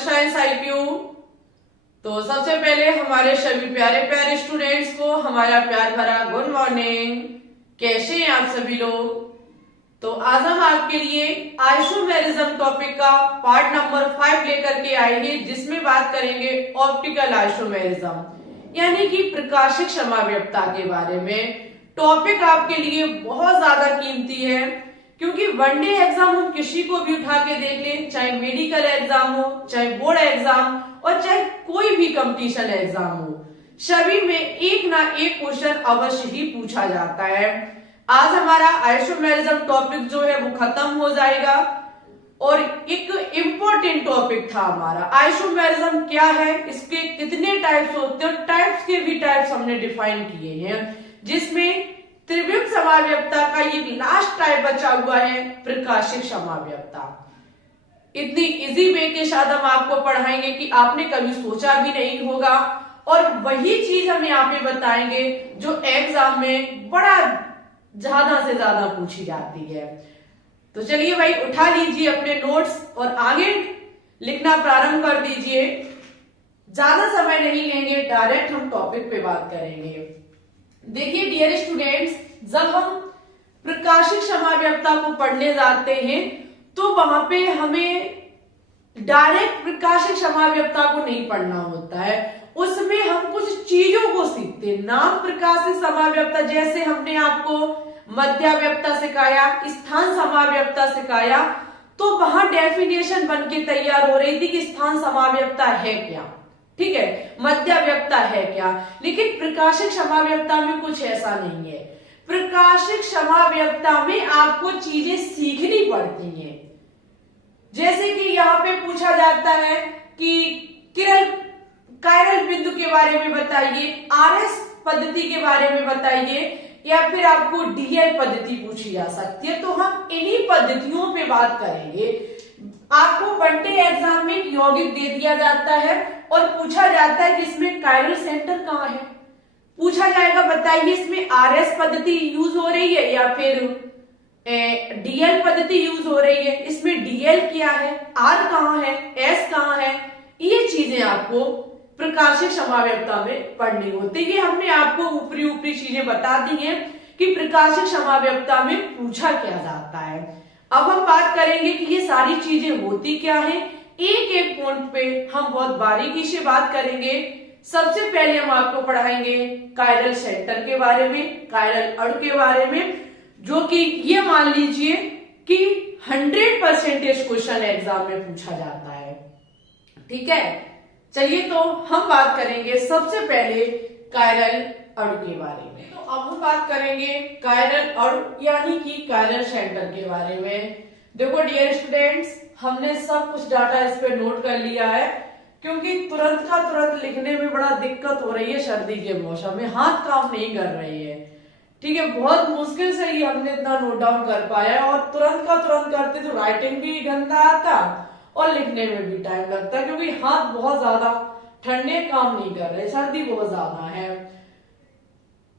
Science IQ। तो सबसे पहले हमारे सभी प्यारे प्यारे स्टूडेंट्स को हमारा प्यार भरा गुड मॉर्निंग। कैसे हैं आप सभी लोग? तो आज हम आपके लिए आइसोमेरिज्म टॉपिक का पार्ट नंबर 5 लेकर के आए हैं, जिसमें बात करेंगे ऑप्टिकल आइसोमेरिज्म यानी कि प्रकाशिक समाव्यपता के बारे में। टॉपिक आपके लिए बहुत ज्यादा कीमती है, क्योंकि वनडे एग्जाम हम किसी को भी उठा के देख लें, चाहे मेडिकल एग्जाम हो, चाहे बोर्ड एग्जाम और चाहे कोई भी कंपटीशन एग्जाम हो, सभी में एक ना एक क्वेश्चन अवश्य ही पूछा जाता है। आज हमारा आइसोमेरिज्म टॉपिक जो है वो खत्म हो जाएगा और एक इम्पोर्टेंट टॉपिक था हमारा आइसोमेरिज्म क्या है, इसके कितने टाइप्स होते हैं, टाइप्स के भी टाइप्स हमने डिफाइन किए हैं, जिसमें त्रिविम समाव्यपता का ये लास्ट टाइप बचा हुआ है प्रकाशिक समाव्यपता। इतनी इजी वे के साथ हम आपको पढ़ाएंगे कि आपने कभी सोचा भी नहीं होगा, और वही चीज हम यहाँ पे बताएंगे जो एग्जाम में बड़ा ज्यादा से ज्यादा पूछी जाती है। तो चलिए भाई, उठा लीजिए अपने नोट्स और आगे लिखना प्रारंभ कर दीजिए। ज्यादा समय नहीं लेंगे, डायरेक्ट हम टॉपिक पे बात करेंगे। देखिए डियर स्टूडेंट्स, जब हम प्रकाशिक समाव्यपता को पढ़ने जाते हैं तो वहां पे हमें डायरेक्ट प्रकाशिक समाव्यपता को नहीं पढ़ना होता है, उसमें हम कुछ चीजों को सीखते हैं। नाम प्रकाशिक समाव्यपता, जैसे हमने आपको मध्याव्यपता सिखाया, स्थान समाव्यपता सिखाया, तो वहां डेफिनेशन बन के तैयार हो रही थी कि स्थान समाव्यपता है क्या, ठीक है, मध्याव्यपता है क्या। लेकिन प्रकाशिक समाव्यपता में कुछ ऐसा नहीं है। प्रकाशिक समाव्यपता में आपको चीजें सीखनी पड़ती हैं। जैसे कि यहाँ पे पूछा जाता है कि कायरल बिंदु के बारे में बताइए, RS पद्धति के बारे में बताइए, या फिर आपको DL पद्धति पूछी जा सकती है। तो हम इन्हीं पद्धतियों पे बात करेंगे। आपको वनडे एग्जाम में यौगिक दे दिया जाता है और पूछा जाता है कि इसमें कायरल सेंटर कहाँ है। पूछा जाएगा बताइए इसमें RS पद्धति यूज हो रही है या फिर DL पद्धति यूज हो रही है, इसमें DL क्या है, R कहाँ है, S कहाँ है। ये चीजें आपको प्रकाशिक समाव्यपता में पढ़नी होती है। ये हमने आपको ऊपरी ऊपरी चीजें बता दी हैं कि प्रकाशिक समाव्यपता में पूछा क्या जाता है। अब हम बात करेंगे कि ये सारी चीजें होती क्या है। एक एक पॉइंट पे हम बहुत बारीकी से बात करेंगे। सबसे पहले हम आपको पढ़ाएंगे कायरल सेंटर के बारे में, कायरल अणु के बारे में, जो कि ये मान लीजिए कि 100% क्वेश्चन एग्जाम में पूछा जाता है, ठीक है। चलिए तो हम बात करेंगे सबसे पहले कायरल अणु के बारे में। तो अब हम बात करेंगे कायरल अणु यानी कि कायरल सेंटर के बारे में। देखो डियर स्टूडेंट्स, हमने सब कुछ डाटा इस पे नोट कर लिया है, क्योंकि तुरंत का तुरंत लिखने में बड़ा दिक्कत हो रही है। सर्दी के मौसम में हाथ काम नहीं कर रही है, ठीक है। बहुत मुश्किल से ही हमने इतना नोट डाउन कर पाया, और तुरंत का तुरंत करते तो राइटिंग भी गंदा आता और लिखने में भी टाइम लगता, क्योंकि हाथ बहुत ज्यादा ठंडे काम नहीं कर रहे, सर्दी बहुत ज्यादा है।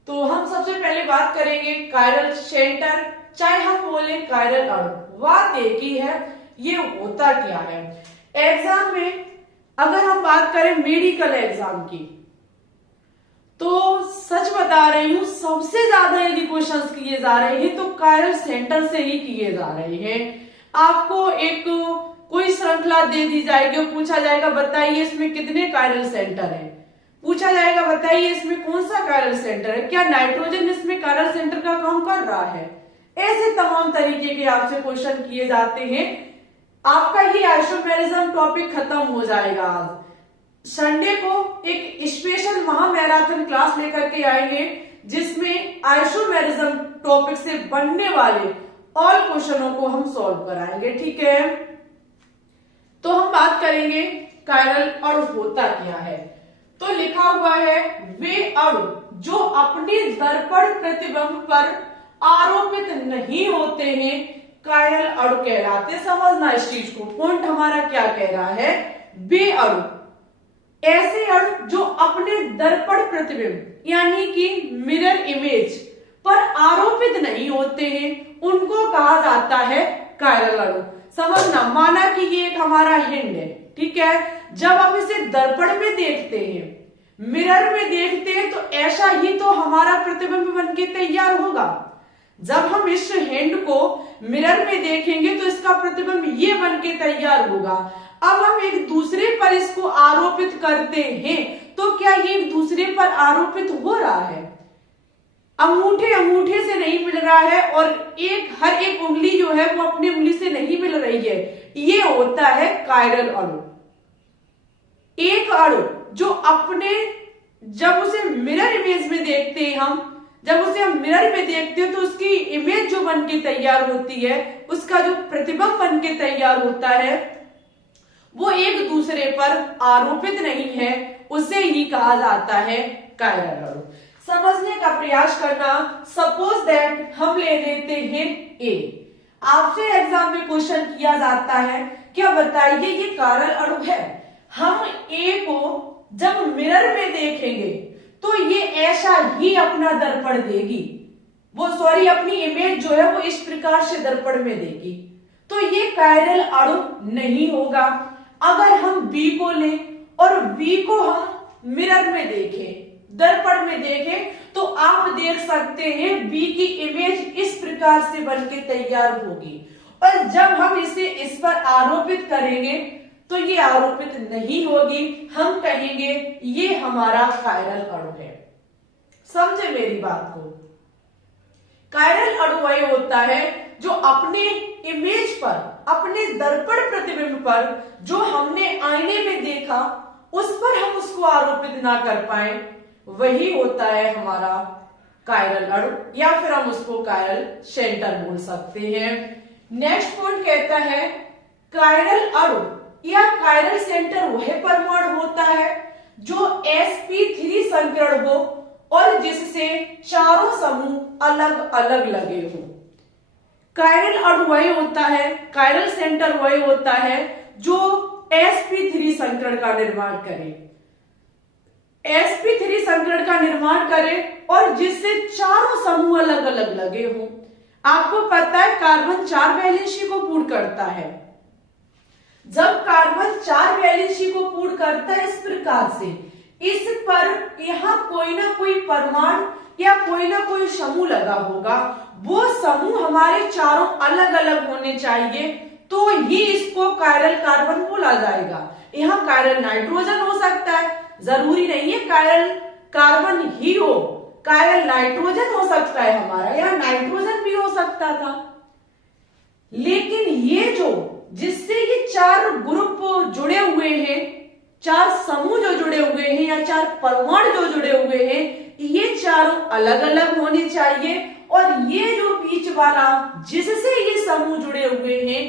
तो हम सबसे पहले बात करेंगे कायरल सेंटर, चाहे हम बोले कायरल अणु, बात एक ही है। ये होता क्या है एग्जाम में, अगर हम बात करें मेडिकल एग्जाम की, तो सच बता रही हूं सबसे ज्यादा यदि क्वेश्चंस किए जा रहे हैं तो कायरल सेंटर से ही किए जा रहे हैं। आपको एक कोई श्रृंखला दे दी जाएगी और पूछा जाएगा बताइए इसमें कितने कायरल सेंटर हैं, पूछा जाएगा बताइए इसमें कौन सा कायरल सेंटर है, क्या नाइट्रोजन इसमें कायरल सेंटर का काम कर रहा है। ऐसे तमाम तरीके के आपसे क्वेश्चन किए जाते हैं। आपका ये आइसोमेरिज्म टॉपिक खत्म हो जाएगा। आज संडे को एक स्पेशल महामैराथन क्लास लेकर के आएंगे, जिसमें आइसोमेरिज्म टॉपिक से बनने वाले ऑल क्वेश्चनों को हम सॉल्व कराएंगे, ठीक है। तो हम बात करेंगे कायरल अणु होता क्या है। तो लिखा हुआ है वे अणु जो अपने दर्पण प्रतिबिंब पर आरोपित नहीं होते हैं कायरल अणु कहलाते। समझना इस चीज को, पॉइंट हमारा क्या कह रहा है, वे अणु, ऐसे अणु जो अपने दर्पण प्रतिबिंब यानी कि मिरर इमेज पर आरोपित नहीं होते हैं, उनको कहा जाता है कायरल अणु। समझना, माना कि ये एक हमारा हिंड है, ठीक है। जब हम इसे दर्पण में देखते हैं, मिरर में देखते हैं, तो ऐसा ही तो हमारा प्रतिबिंब बनके तैयार होगा। जब हम इस हैंड को मिरर में देखेंगे तो इसका प्रतिबिंब ये बनके तैयार होगा। अब हम एक दूसरे पर इसको आरोपित करते हैं, तो क्या ये एक दूसरे पर आरोपित हो रहा है? अंगूठे अंगूठे से नहीं मिल रहा है और हर एक उंगली जो है वो अपनी उंगली से नहीं मिल रही है। ये होता है कायरल अणु। एक अणु जो जब उसे मिरर इमेज में देखते हैं जब उसे हम मिरर में देखते हैं तो उसकी इमेज जो बनके तैयार होती है, उसका जो प्रतिबिंब बनके तैयार होता है, वो एक दूसरे पर आरोपित नहीं है, उसे ही कहा जाता है कायरल अणु। समझने का प्रयास करना। सपोज दैट हम ले लेते हैं ए। आपसे एग्जाम में क्वेश्चन किया जाता है, क्या बताइए ये कायरल अणु है। हम ए को जब मिरर में देखेंगे तो ये ऐसा ही अपना दर्पण देगी, अपनी इमेज जो है वो इस प्रकार से दर्पण में देगी, तो ये कायरल अणु नहीं होगा। अगर हम बी को लें और बी को हम मिरर में देखें, दर्पण में देखें, तो आप देख सकते हैं बी की इमेज इस प्रकार से बनके तैयार होगी, और जब हम इसे इस पर आरोपित करेंगे तो ये आरोपित नहीं होगी, हम कहेंगे ये हमारा कायरल अणु है। समझे मेरी बात को? कायरल अणु वही होता है जो अपने इमेज पर, अपने दर्पण प्रतिबिंब पर जो हमने आईने में देखा उस पर हम उसको आरोपित ना कर पाए, वही होता है हमारा कायरल अणु, या फिर हम उसको कायरल सेंटर बोल सकते हैं। नेक्स्ट पॉइंट कहता है कायरल अणु या कायरल सेंटर वह परमाणु होता है जो sp3 संकरण हो और जिससे चारों समूह अलग अलग लगे हो। कायरल अणु वही होता है, कायरल सेंटर वही होता है जो sp3 संकरण का निर्माण करे, sp3 संकरण का निर्माण करे और जिससे चारों समूह अलग अलग लगे हो। आपको पता है कार्बन 4 वैलेंसी को पूर्ण करता है। जब कार्बन 4 वैलेंसी को पूर्ण करता है इस प्रकार से, इस पर यहां कोई ना कोई परमाणु या कोई ना कोई समूह लगा होगा, वो समूह हमारे चारों अलग अलग होने चाहिए, तो ही इसको कायरल कार्बन बोला जाएगा। यहाँ कायरल नाइट्रोजन हो सकता है, जरूरी नहीं है कायरल कार्बन ही हो, कायरल नाइट्रोजन हो सकता है हमारा, यहाँ नाइट्रोजन भी हो सकता था। लेकिन ये जो जिससे ये 4 ग्रुप जुड़े हुए हैं, 4 समूह जो जुड़े हुए हैं या 4 परमाणु जो जुड़े हुए हैं, ये चारों अलग अलग होने चाहिए, और ये जो बीच वाला जिससे ये समूह जुड़े हुए हैं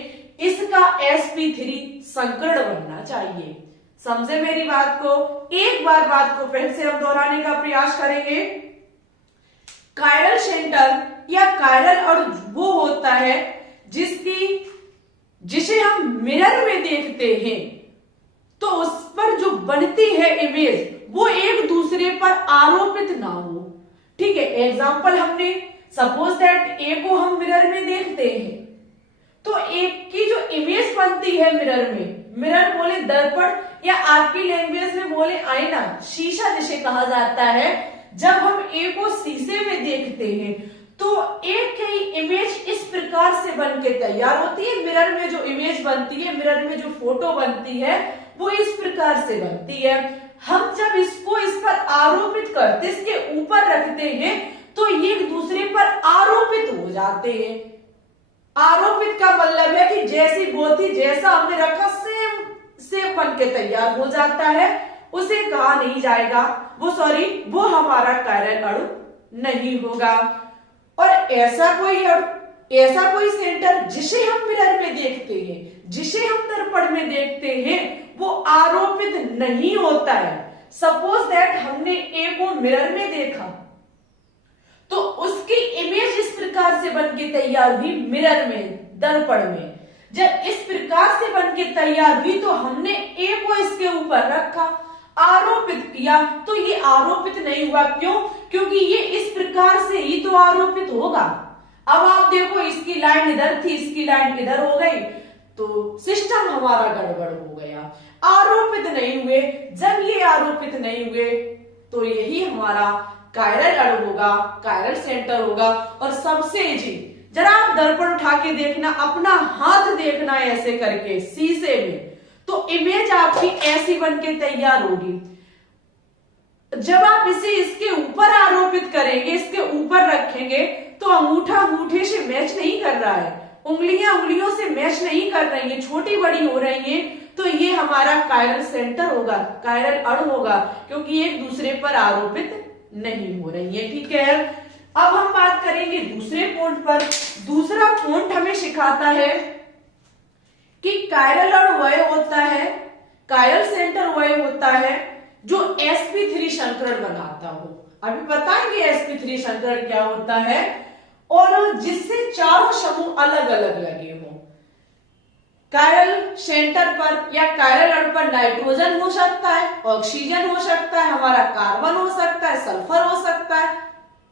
इसका sp3 संकरण बनना चाहिए। समझे मेरी बात को? एक बार बात को फिर से हम दोहराने का प्रयास करेंगे। कायरल सेंटर या कायरल अणु वो होता है जिसे हम मिरर में देखते हैं तो उस पर जो बनती है इमेज वो एक दूसरे पर आरोपित ना हो। ठीक है, एग्जाम्पल हमने सपोज दैट ए को हम मिरर में देखते हैं तो एक की जो इमेज बनती है मिरर में, मिरर बोले दर्पण या आपकी लैंग्वेज में बोले आईना, शीशा जिसे कहा जाता है। जब हम ए को शीशे में देखते हैं तो एक की इमेज इस प्रकार से बन के तैयार होती है, मिरर में जो इमेज बनती है, मिरर में जो फोटो बनती है वो इस प्रकार से बनती है। हम जब इसको इस पर आरोपित करते, इसके ऊपर रखते हैं तो ये एक दूसरे पर आरोपित हो जाते हैं। आरोपित का मतलब है कि जैसी बोती जैसा हमने रखा सेम बन के तैयार हो जाता है, उसे कहा नहीं जाएगा वो हमारा कायरल अणु नहीं होगा। और ऐसा कोई सेंटर जिसे हम मिरर में देखते हैं, जिसे हम दर्पण में देखते हैं, वो आरोपित नहीं होता है। सपोज दैट हमने ए को मिरर में देखा तो उसकी इमेज इस प्रकार से बन के तैयार हुई मिरर में, दर्पण में। जब इस प्रकार से बन के तैयार हुई तो हमने ए को इसके ऊपर रखा, आरोपित किया, तो ये आरोपित नहीं हुआ। क्यों? क्योंकि ये इस प्रकार से ही तो आरोपित होगा। अब आप देखो इसकी लाइन इधर थी, इसकी लाइन इधर हो गई, तो सिस्टम हमारा गड़बड़ हो गया। आरोपित नहीं हुए। जब ये आरोपित नहीं हुए तो यही हमारा कायरल अणु होगा, कायरल सेंटर होगा। और सबसे इजी, जरा आप दर्पण उठा के देखना, अपना हाथ देखना ऐसे करके शीशे में, तो इमेज आपकी ऐसी बन के तैयार होगी। जब आप इसे इसके ऊपर आरोपित करेंगे, इसके ऊपर रखेंगे, तो अंगूठा अंगूठे से मैच नहीं कर रहा है, उंगलियां उंगलियों से मैच नहीं कर रही है, छोटी बड़ी हो रही है, तो ये हमारा कायरल सेंटर होगा, कायरल अणु होगा, क्योंकि एक दूसरे पर आरोपित नहीं हो रही है। ठीक है, अब हम बात करेंगे दूसरे पॉइंट पर। दूसरा पॉइंट हमें सिखाता है कि कायरल अणु वह होता है, कायरल सेंटर वह होता है जो sp3 संकरण बनाता हो। अभी बताएंगे sp3 संकरण क्या होता है, और जिससे चारों समूह अलग अलग लगे हो। कायरल सेंटर पर या कायरल अणु पर नाइट्रोजन हो सकता है, ऑक्सीजन हो सकता है, हमारा कार्बन हो सकता है, सल्फर हो सकता है,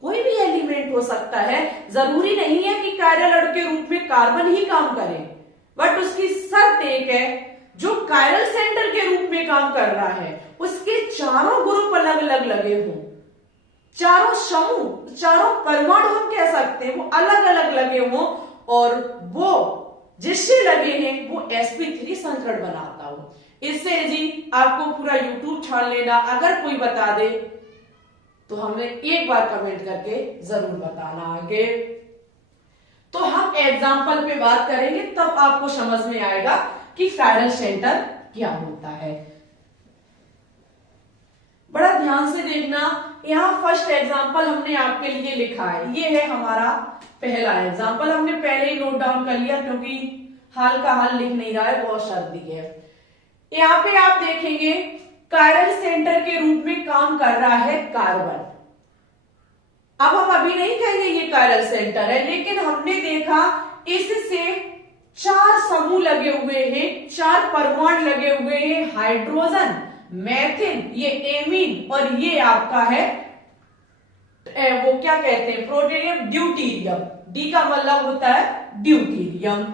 कोई भी एलिमेंट हो सकता है। जरूरी नहीं है कि कायरल अणु के रूप में कार्बन ही काम करे, बट उसकी शर्त एक है, जो कायरल सेंटर के रूप में काम कर रहा है उसके चारों ग्रुप अलग अलग लगे हो, चारों समूह, चारों परमाणु हम कह सकते हैं वो अलग अलग लगे हो, और वो जिससे लगे हैं वो sp3 संकरण बनाता हो। इससे जी आपको पूरा यूट्यूब छान लेना, अगर कोई बता दे तो हमें एक बार कमेंट करके जरूर बताना आगे। तो हम एग्जाम्पल पे बात करेंगे, तब आपको समझ में आएगा कि कायरल सेंटर क्या होता है। बड़ा ध्यान से देखना, यहाँ फर्स्ट एग्जाम्पल हमने आपके लिए लिखा है, ये है हमारा पहला एग्जाम्पल। हमने पहले ही नोट डाउन कर लिया क्योंकि हाल का हाल लिख नहीं रहा है, बहुत सर्दी है। यहाँ पे आप देखेंगे कायरल सेंटर के रूप में काम कर रहा है कार्बन। अब हम अभी नहीं कहेंगे ये कायरल सेंटर है, लेकिन हमने देखा इससे चार समूह लगे हुए हैं, चार परमाणु लगे हुए हैं, हाइड्रोजन, मैथिन, ये एमीन, और ये आपका है वो क्या कहते हैं प्रोटेरियम, ड्यूटीरियम। डी का मतलब होता है ड्यूटीरियम।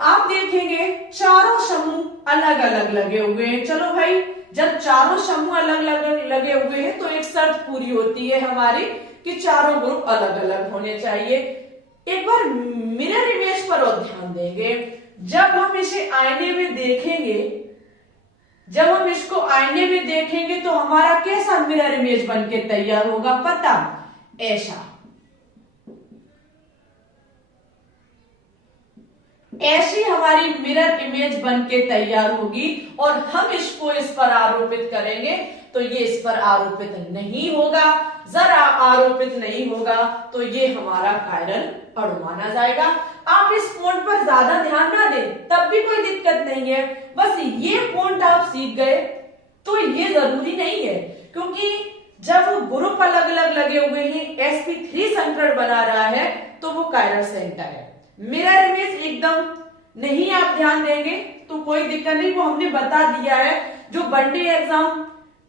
आप देखेंगे चारों समूह अलग अलग लगे हुए हैं। चलो भाई, जब चारों समूह अलग अलग लगे हुए हैं तो एक शर्त पूरी होती है हमारी कि चारों ग्रुप अलग अलग होने चाहिए। एक बार मिरर इमेज पर और ध्यान देंगे। जब हम इसे आईने में देखेंगे, जब हम इसको आईने में देखेंगे तो हमारा कैसा मिरर इमेज बनके तैयार होगा पता? ऐसा, ऐसी हमारी मिरर इमेज बनके तैयार होगी। और हम इसको इस पर आरोपित करेंगे तो ये इस पर आरोपित नहीं होगा। जरा आरोपित नहीं होगा तो ये हमारा कायरल अणु माना जाएगा। आप इस पॉइंट पर ज्यादा ध्यान ना दें तब भी कोई दिक्कत नहीं है, बस ये पॉइंट आप सीख गए तो ये जरूरी नहीं है, क्योंकि जब वो ग्रुप अलग अलग लगे हुए हैं, sp3 संकरण बना रहा है, तो वो कायरल सेंटर है। मिरर इमेज एकदम नहीं आप ध्यान देंगे तो कोई दिक्कत नहीं, वो हमने बता दिया है। जो वनडे एग्जाम,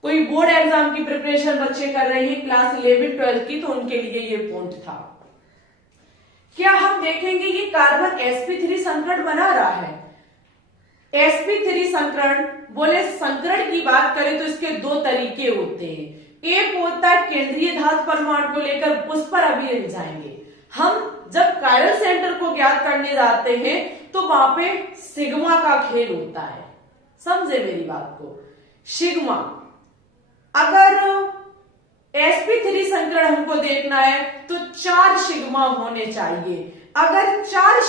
कोई बोर्ड एग्जाम की प्रिपरेशन बच्चे कर रहे हैं क्लास 11-12 की, तो उनके लिए ये पॉइंट था। क्या हम देखेंगे ये कार्बन sp3 संकरण बना रहा है। sp3 संकरण, बोले संकरण की बात करें तो इसके दो तरीके होते हैं। एक होता है केंद्रीय धातु परमाणु को लेकर, उस पर अभी ले जाएंगे। हम जब कायरल सेंटर को ज्ञात करने जाते हैं तो वहां पे सिग्मा का खेल होता है, समझे मेरी बात को। सिग्मा, अगर sp3 संकरण हमको देखना है तो 4 सिग्मा होने चाहिए। अगर 4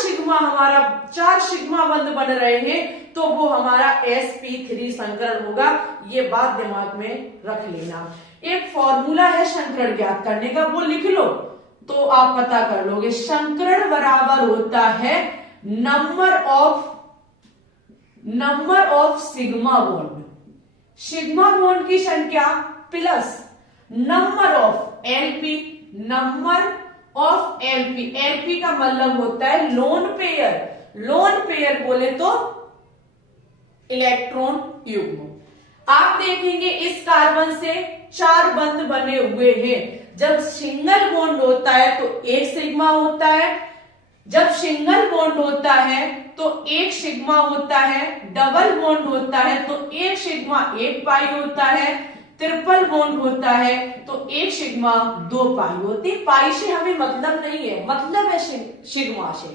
सिग्मा बंद बन रहे हैं तो वो हमारा sp3 संकरण होगा। ये बात दिमाग में रख लेना। एक फॉर्मूला है संकरण ज्ञात करने का, वो लिख लो तो आप पता कर लोगे। संकरण बराबर होता है number of sigma bond, sigma bond की संख्या plus number of LP, number of LP. LP का मतलब होता है लोन पेयर, लोन पेयर बोले तो इलेक्ट्रॉन युग्म। आप देखेंगे इस कार्बन से 4 बंध बने हुए हैं। जब सिंगल बॉन्ड होता है तो 1 सिग्मा होता है, जब सिंगल बॉन्ड होता है तो एक सिग्मा होता है, डबल बॉन्ड होता है तो एक सिग्मा एक पाई होता है, ट्रिपल बॉन्ड होता है तो एक सिग्मा दो पाई होती है। पाई से हमें मतलब नहीं है, मतलब है सिग्मा से।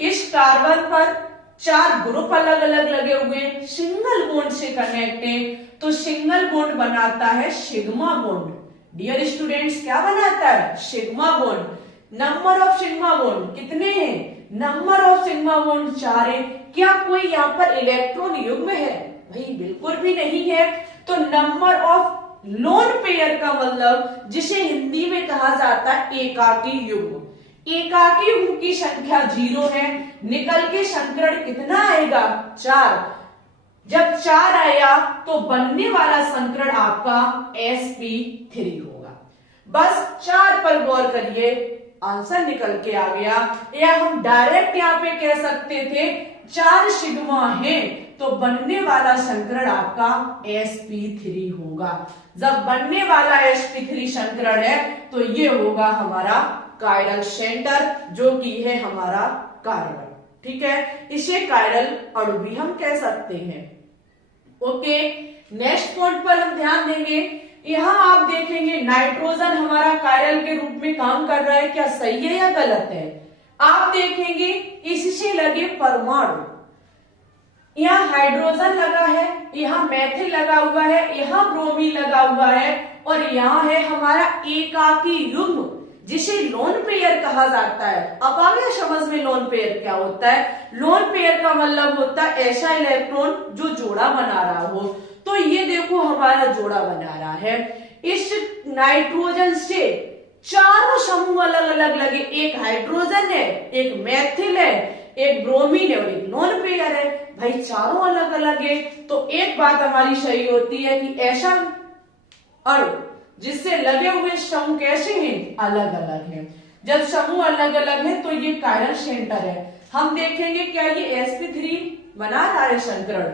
इस कार्बन पर 4 ग्रुप अलग अलग लगे हुए, सिंगल बॉन्ड से कनेक्टेड, तो सिंगल बॉन्ड बनाता है सिग्मा बॉन्ड। डियर स्टूडेंट्स, क्या बनाता है? Sigma bond. Number of sigma bond कितने हैं? नंबर ऑफ सिग्मा बॉन्ड 4 है। क्या कोई यहाँ पर इलेक्ट्रॉन युग्म है? भाई बिल्कुल भी नहीं है। तो नंबर ऑफ लोन पेयर का मतलब जिसे हिंदी में कहा जाता है एकाकी युग्म। एकाकी युग्म की संख्या 0 है, निकल के संकरण कितना आएगा? 4। जब 4 आया तो बनने वाला संकरण आपका sp3 होगा। बस 4 पर गौर करिए, आंसर निकल के आ गया। या हम डायरेक्ट यहाँ पे कह सकते थे 4 सिग्मा है तो बनने वाला संकरण आपका sp3 होगा। जब बनने वाला sp3 संकरण है तो ये होगा हमारा कायरल सेंटर, जो कि है हमारा कार्बन। ठीक है, इसे कायरल अणु भी हम कह सकते हैं। ओके, नेक्स्ट पॉइंट पर हम ध्यान देंगे। यहां आप देखेंगे नाइट्रोजन हमारा कायरल के रूप में काम कर रहा है, क्या सही है या गलत है? आप देखेंगे इससे लगे परमाणु, यहाँ हाइड्रोजन लगा है, यहाँ मैथिल लगा हुआ है, यहाँ ब्रोमीन लगा हुआ है, और यहाँ है हमारा एकाकी युग्म जिसे लोन पेयर कहा जाता है। अब आ गया समझ में लोन पेयर क्या होता है? लोन पेयर का मतलब होता है ऐसा इलेक्ट्रॉन जो जोड़ा बना रहा हो। तो ये देखो हमारा जोड़ा बना रहा है। इस नाइट्रोजन से 4 समूह अलग अलग लगे, एक हाइड्रोजन है, एक मैथिल है, एक ब्रोमीन है और एक लोन पेयर है। भाई चारों अलग अलग है, तो एक बात हमारी सही होती है कि ऐसा अणु जिससे लगे हुए समूह कैसे हैं? अलग अलग हैं। जब समूह अलग अलग है तो ये कायरल सेंटर है। हम देखेंगे क्या ये sp3 बना रहा है संकरण।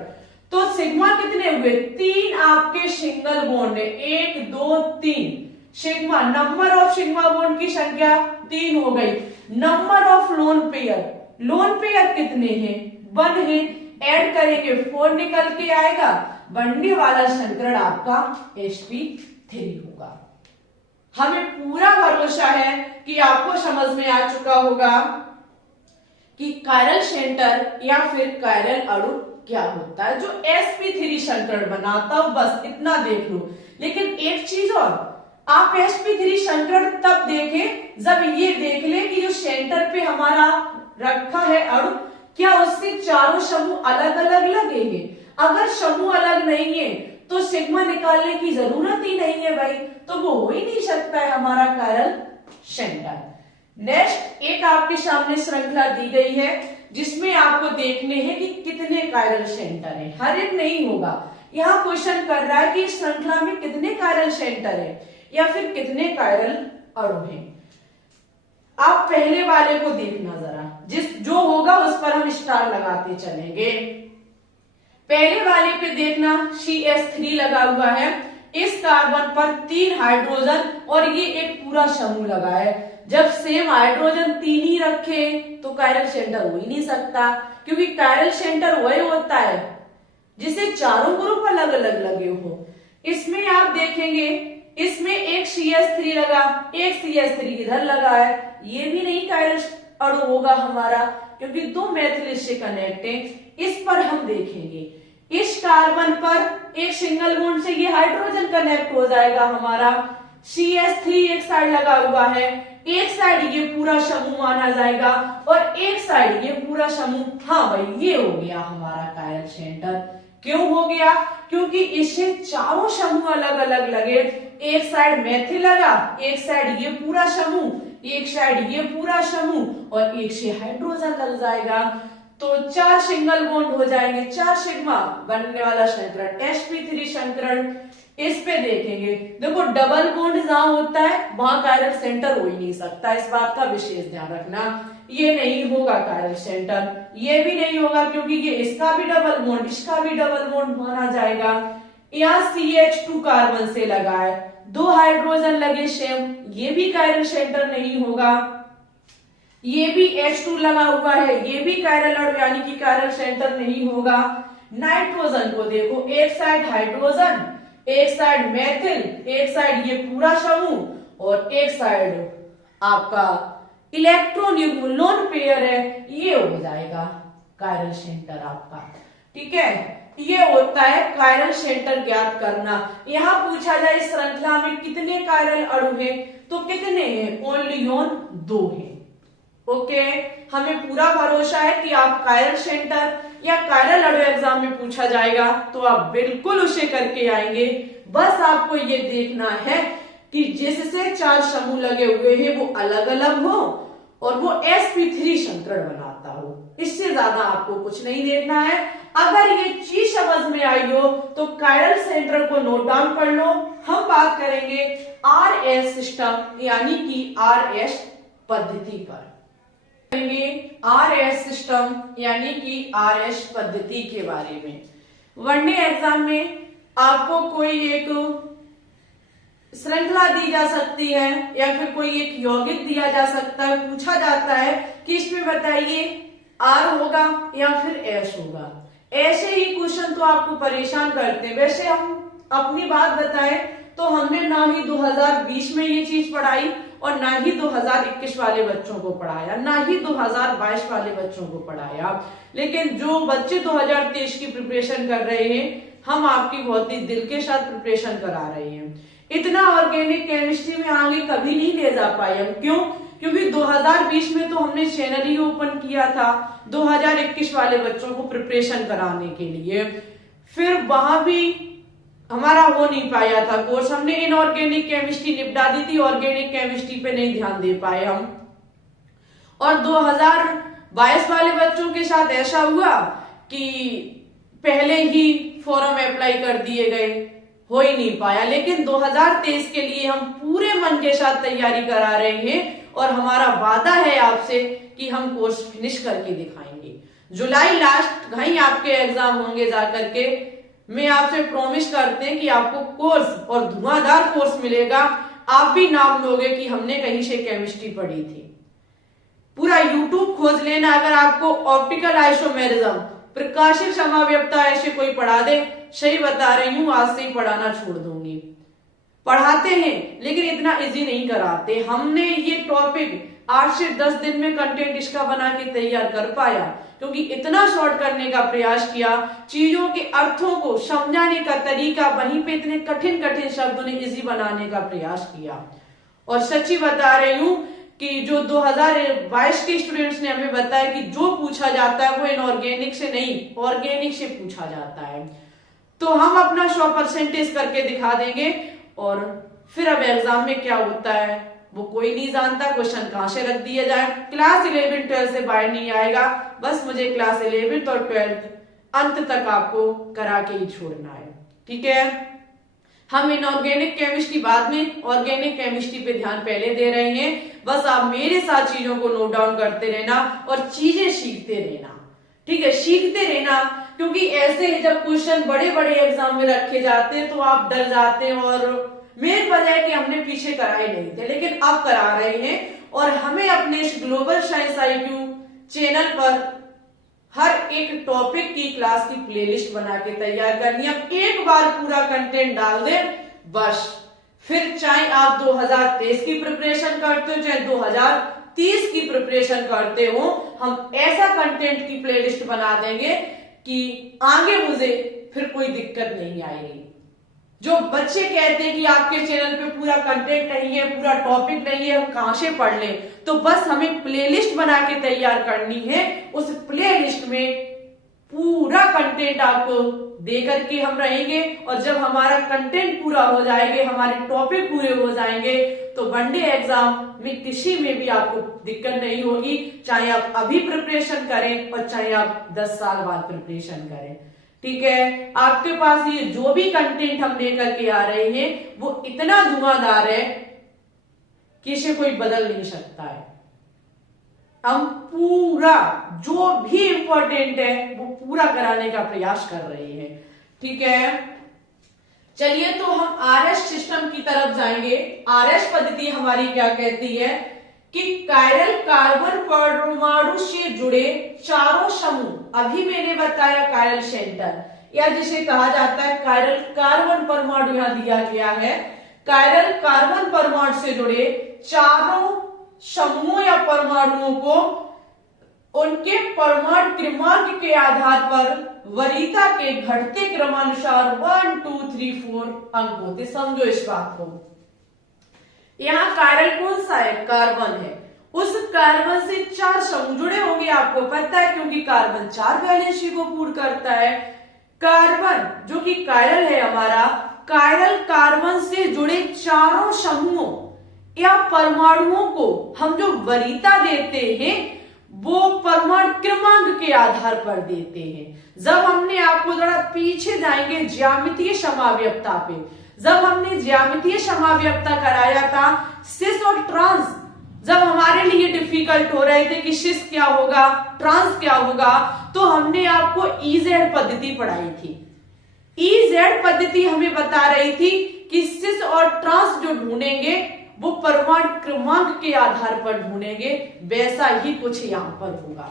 तो सिग्मा कितने हुए? 3 आपके सिंगल बॉन्ड है, 1 2 3 sigma. Number of sigma bond की संख्या 3 हो गई। Number of lone pair, lone pair कितने हैं? 1 है। ऐड करेंगे 4 निकल के आएगा, बनने वाला संकरण आपका sp3 होगा। हमें पूरा भरोसा है कि आपको समझ में आ चुका होगा कि कायरल सेंटर या फिर कायरल अणु क्या होता है जो sp3 संकरण बनाता हो। बस इतना देख लो। लेकिन एक चीज और, आप sp3 संकरण तब देखें जब ये देख ले कि जो सेंटर पे हमारा रखा है अणु, क्या उससे चारों समूह अलग अलग लगे हैं। अगर समूह अलग नहीं है तो सिग्मा निकालने की जरूरत ही नहीं है भाई, तो वो हो ही नहीं सकता है हमारा कायरल सेंटर। नेक्स्ट एक आपके सामने श्रृंखला दी गई है जिसमें आपको देखने हैं कि कितने कायरल सेंटर हैं। हर एक नहीं होगा, यहाँ क्वेश्चन कर रहा है कि इस श्रृंखला में कितने कायरल सेंटर है या फिर कितने कायरल अणु हैं। आप पहले वाले को देखना जरा, जो होगा उस पर हम स्टार लगाते चलेंगे। पहले वाले पे देखना CH3 लगा हुआ है। इस कार्बन पर 3 हाइड्रोजन और ये एक पूरा समूह लगा है। जब सेम हाइड्रोजन 3 ही रखे तो कायरल सेंटर हो ही नहीं सकता, क्योंकि कायरल सेंटर वही होता है जिसे चारों ग्रुप अलग अलग लगे हो। इसमें आप देखेंगे इसमें एक CH3 लगा, एक CH3 इधर लगा है, ये भी नहीं कायरल अणु होगा हमारा, क्योंकि 2 मैथिल से कनेक्ट है। इस पर हम देखेंगे इस कार्बन पर एक सिंगल बॉन्ड से ये हाइड्रोजन कनेक्ट हो जाएगा हमारा। CH3 एक साइड लगा हुआ है, एक साइड ये पूरा समूह माना जाएगा और एक साइड ये पूरा समूह। हाँ भाई ये हो गया हमारा कायरल सेंटर। क्यों हो गया? क्योंकि इससे चारों समूह अलग अलग लगे। एक साइड मैथिल लगा, एक साइड ये पूरा समूह, एक साइड ये पूरा समूह और एक से हाइड्रोजन लग जाएगा। तो 4 सिंगल बॉन्ड हो जाएंगे, 4 सिग्मा, बनने वाला संकरण sp3 संकरण। इस पे देखेंगे, देखो डबल बॉन्ड जहां होता है वहां कायरल सेंटर हो ही नहीं सकता, इस बात का विशेष ध्यान रखना। ये नहीं होगा कायरल सेंटर, ये भी नहीं होगा क्योंकि ये इसका भी डबल बॉन्ड, इसका भी डबल बॉन्ड माना जाएगा। यहाँ CH2 कार्बन से लगा है, 2 हाइड्रोजन लगे सेम, ये भी कायरल सेंटर नहीं होगा। ये भी H2 लगा हुआ है, ये भी कायरल अणु यानी कि कायरल सेंटर नहीं होगा। नाइट्रोजन को देखो, एक साइड हाइड्रोजन, एक साइड मेथिल, एक साइड ये पूरा समूह और एक साइड आपका इलेक्ट्रॉन युग्म लोन पेयर है, ये हो जाएगा कायरल सेंटर आपका। ठीक है, ये होता है कायरल सेंटर ज्ञात करना। यहां पूछा जाए इस श्रृंखला में कितने कायरल अणु हैं, तो कितने हैं, ओनली ऑन 2 हैं। ओके, हमें पूरा भरोसा है कि आप कायरल सेंटर या कायरल अणु एग्जाम में पूछा जाएगा तो आप बिल्कुल उसे करके आएंगे। बस आपको ये देखना है कि जिससे 4 समूह लगे हुए हैं वो अलग अलग हो और वो sp3 संकरण बनाता हो, इससे ज्यादा आपको कुछ नहीं देखना है। अगर ये चीज समझ में आई हो तो कायरल सेंटर को नोट डाउन कर लो। हम बात करेंगे RS सिस्टम यानी कि RS पद्धति पर, RS सिस्टम यानी कि RS पद्धति के बारे में। वनडे एग्जाम में आपको कोई एक श्रृंखला दी जा सकती है या फिर कोई एक यौगिक दिया जा सकता है, पूछा जाता है कि इसमें बताइए R होगा या फिर S होगा। ऐसे ही क्वेश्चन तो आपको परेशान करते हैं। वैसे हम अपनी बात बताएं तो हमने ना ही 2020 में ये चीज पढ़ाई और ना ही 2021 वाले बच्चों को पढ़ाया, ना ही 2022 वाले बच्चों को पढ़ाया। लेकिन जो बच्चे 2023 की प्रिपरेशन कर रहे हैं, हम आपकी बहुत ही दिल के साथ प्रिपरेशन करा रहे हैं। इतना ऑर्गेनिक केमिस्ट्री में आगे कभी नहीं ले जा पाए हम। क्यों? क्योंकि 2020 में तो हमने चैनल ही ओपन किया था 2021 वाले बच्चों को प्रिपरेशन कराने के लिए, फिर वहां भी हमारा हो नहीं पाया था कोर्स। हमने इनऑर्गेनिक केमिस्ट्री निपटा दी थी, ऑर्गेनिक केमिस्ट्री पे नहीं ध्यान दे पाए हम। और 2022 वाले बच्चों के साथ ऐसा हुआ कि पहले ही फॉर्म अप्लाई कर दिए गए, हो ही नहीं पाया। लेकिन 2023 के लिए हम पूरे मन के साथ तैयारी करा रहे हैं और हमारा वादा है आपसे कि हम कोर्स फिनिश करके दिखाएंगे। जुलाई लास्ट कहीं आपके एग्जाम होंगे जाकर के, मैं आपसे प्रॉमिस करते हैं कि आपको कोर्स और धुआंधार कोर्स मिलेगा। आप भी नाम लोगे कि हमने कहीं से केमिस्ट्री पढ़ी थी। पूरा यूट्यूब खोज लेना, अगर आपको ऑप्टिकल आइसोमेरिज्म, प्रकाशिक समाव्यपता ऐसे कोई पढ़ा दे, सही बता रही हूं, आज से ही पढ़ाना छोड़ दूंगी। पढ़ाते हैं लेकिन इतना इजी नहीं कराते। हमने ये टॉपिक 8 से 10 दिन में कंटेंट इसका बना के तैयार कर पाया क्योंकि इतना शॉर्ट करने का प्रयास किया, चीजों के अर्थों को समझाने का तरीका वहीं पे इतने कठिन कठिन शब्दों ने इजी बनाने का प्रयास किया। और सच्ची बता रही हूं कि जो 2022 के स्टूडेंट्स ने हमें बताया कि जो पूछा जाता है वो इनऑर्गेनिक से नहीं, ऑर्गेनिक से पूछा जाता है। तो हम अपना 100% करके दिखा देंगे और फिर अब एग्जाम में क्या होता है वो कोई नहीं जानता, क्वेश्चन कहां से रख दिया जाए। क्लास 11 12 से बाहर नहीं आएगा, बस मुझे क्लास 11 और 12 अंत तक आपको करा के ही छोड़ना है। ठीक है, हम इनऑर्गेनिक केमिस्ट्री बाद में, ऑर्गेनिक केमिस्ट्री पे ध्यान पहले दे रहे हैं। बस आप मेरे साथ चीजों को नोट डाउन करते रहना और चीजें सीखते रहना। ठीक है, सीखते रहना, क्योंकि ऐसे ही जब क्वेश्चन बड़े बड़े एग्जाम में रखे जाते हैं तो आप डर जाते हैं। और मेन वजह है कि हमने पीछे कराए नहीं थे, लेकिन अब करा रहे हैं। और हमें अपने इस ग्लोबल साइंस IQ चैनल पर हर एक टॉपिक की क्लास की प्लेलिस्ट बना के तैयार करनी है। अब एक बार पूरा कंटेंट डाल दे बस, फिर चाहे आप 2023 की प्रिपरेशन करते हो चाहे 2030 की प्रिपरेशन करते हो, हम ऐसा कंटेंट की प्लेलिस्ट बना देंगे कि आगे मुझे फिर कोई दिक्कत नहीं आएगी। जो बच्चे कहते हैं कि आपके चैनल पे पूरा कंटेंट नहीं है, पूरा टॉपिक नहीं है, हम कहां से पढ़ लें, तो बस हमें प्लेलिस्ट बना के तैयार करनी है। उस प्लेलिस्ट में पूरा कंटेंट आपको दे करके हम रहेंगे और जब हमारा कंटेंट पूरा हो जाएंगे, हमारे टॉपिक पूरे हो जाएंगे, तो वनडे एग्जाम में किसी में भी आपको दिक्कत नहीं होगी, चाहे आप अभी प्रिपरेशन करें और चाहे आप 10 साल बाद प्रिपरेशन करें। ठीक है, आपके पास ये जो भी कंटेंट हम लेकर के आ रहे हैं वो इतना धुआंधार है कि इसे कोई बदल नहीं सकता है। हम पूरा जो भी इंपॉर्टेंट है वो पूरा कराने का प्रयास कर रहे हैं। ठीक है, चलिए तो हम RS सिस्टम की तरफ जाएंगे। RS पद्धति हमारी क्या कहती है कि कायरल कार्बन परमाणु से जुड़े चारों समूह, अभी मैंने बताया कायरल सेंटर या जिसे कहा जाता है कायरल कार्बन परमाणु, यहां दिया गया है कायरल कार्बन परमाणु से जुड़े चारों समूहों या परमाणुओं को उनके परमाणु क्रमांक के आधार पर वरीयता के घटते क्रमानुसार 1, 2, 3, 4 अंक होते। समझो इस बात को। यहाँ कायरल कौन सा है? कार्बन है। उस कार्बन से 4 समूह जुड़े होंगे, आपको पता है, क्योंकि कार्बन 4 वैलेंसी को पूर्ण करता है। कार्बन जो कि कायरल है हमारा, कायरल कार्बन से जुड़े चारों समूहों या परमाणुओं को हम जो वरीयता देते हैं वो परमाणु क्रमांक के आधार पर देते हैं। जब हमने, आपको जरा पीछे जाएंगे ज्यामितीय समाव्यवस्था पे, जब हमने ज्यामितीय समाव्यवस्था कराया था सिस और ट्रांस, जब हमारे लिए डिफिकल्ट हो रहे थे कि सिस क्या होगा, ट्रांस क्या होगा, तो हमने आपको ईजेड पद्धति पढ़ाई थी। ईजेड पद्धति हमें बता रही थी कि सिस और ट्रांस जो ढूंढेंगे वो परमाणु क्रमांक के आधार पर ढूंढेंगे, वैसा ही कुछ यहां पर होगा।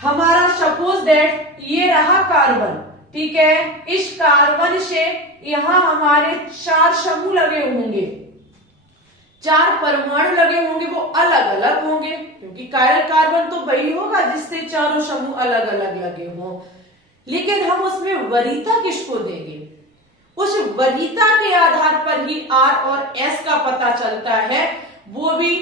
हमारा सपोज दैट ये रहा कार्बन, ठीक है, इस कार्बन से यहां हमारे 4 समूह लगे होंगे, 4 परमाणु लगे होंगे, वो अलग अलग होंगे क्योंकि कायरल कार्बन तो वही होगा जिससे चारों समूह अलग अलग लगे हों। लेकिन हम उसमें वरीयता किसको देंगे? उस वरीयता के आधार पर ही R और S का पता चलता है। वो भी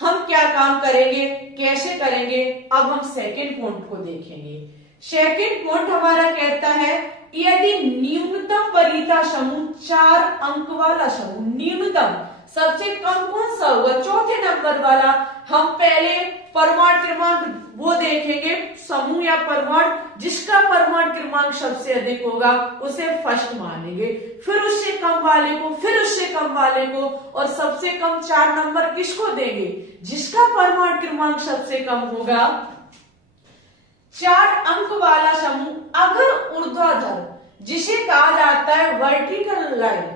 हम क्या काम करेंगे, कैसे करेंगे, अब हम सेकंड पॉइंट को देखेंगे। सेकंड पॉइंट हमारा कहता है यदि न्यूनतम वरीयता समूह 4 अंक वाला समूह, न्यूनतम, सबसे कम कौन सा होगा? चौथे नंबर वाला। हम पहले परमाणु क्रमांक वो देखेंगे, समूह या परमाणु जिसका परमाणु क्रमांक सबसे अधिक होगा उसे फर्स्ट मानेंगे, फिर उससे कम वाले को, फिर उससे कम वाले को, और सबसे कम 4 नंबर किसको देंगे? जिसका परमाणु क्रमांक सबसे कम होगा। 4 अंक वाला समूह अगर ऊर्ध्वाधर, जिसे कहा जाता है वर्टिकल लाइन,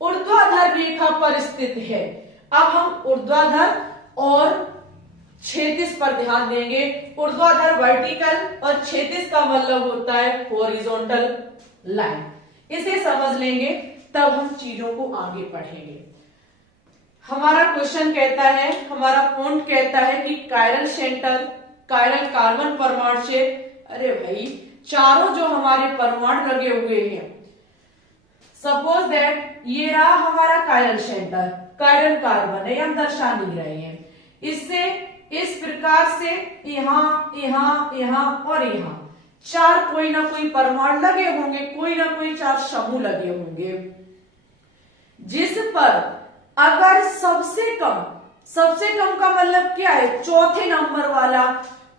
ऊर्ध्वाधर रेखा पर स्थित है। अब हम ऊर्ध्वाधर और क्षैतिज पर ध्यान देंगे। ऊर्ध्वाधर वर्टिकल और क्षैतिज का मतलब होता है हॉरिजॉन्टल लाइन। इसे समझ लेंगे तब हम चीजों को आगे पढ़ेंगे। हमारा क्वेश्चन कहता है, हमारा पॉइंट कहता है कि कायरल सेंटर, कायरल कार्बन परमाणु से, अरे भाई, चारों जो हमारे परमाणु लगे हुए हैं, सपोज दैट ये रहा हमारा कायरल सेंटर, कायरल कार्बन है, हम दर्शा नहीं रहे हैं। इससे इस प्रकार से यहां, यहां, यहां और यहां 4 कोई ना कोई परमाणु लगे होंगे, कोई ना कोई 4 समूह लगे होंगे, जिस पर अगर सबसे कम का मतलब क्या है? चौथे नंबर वाला,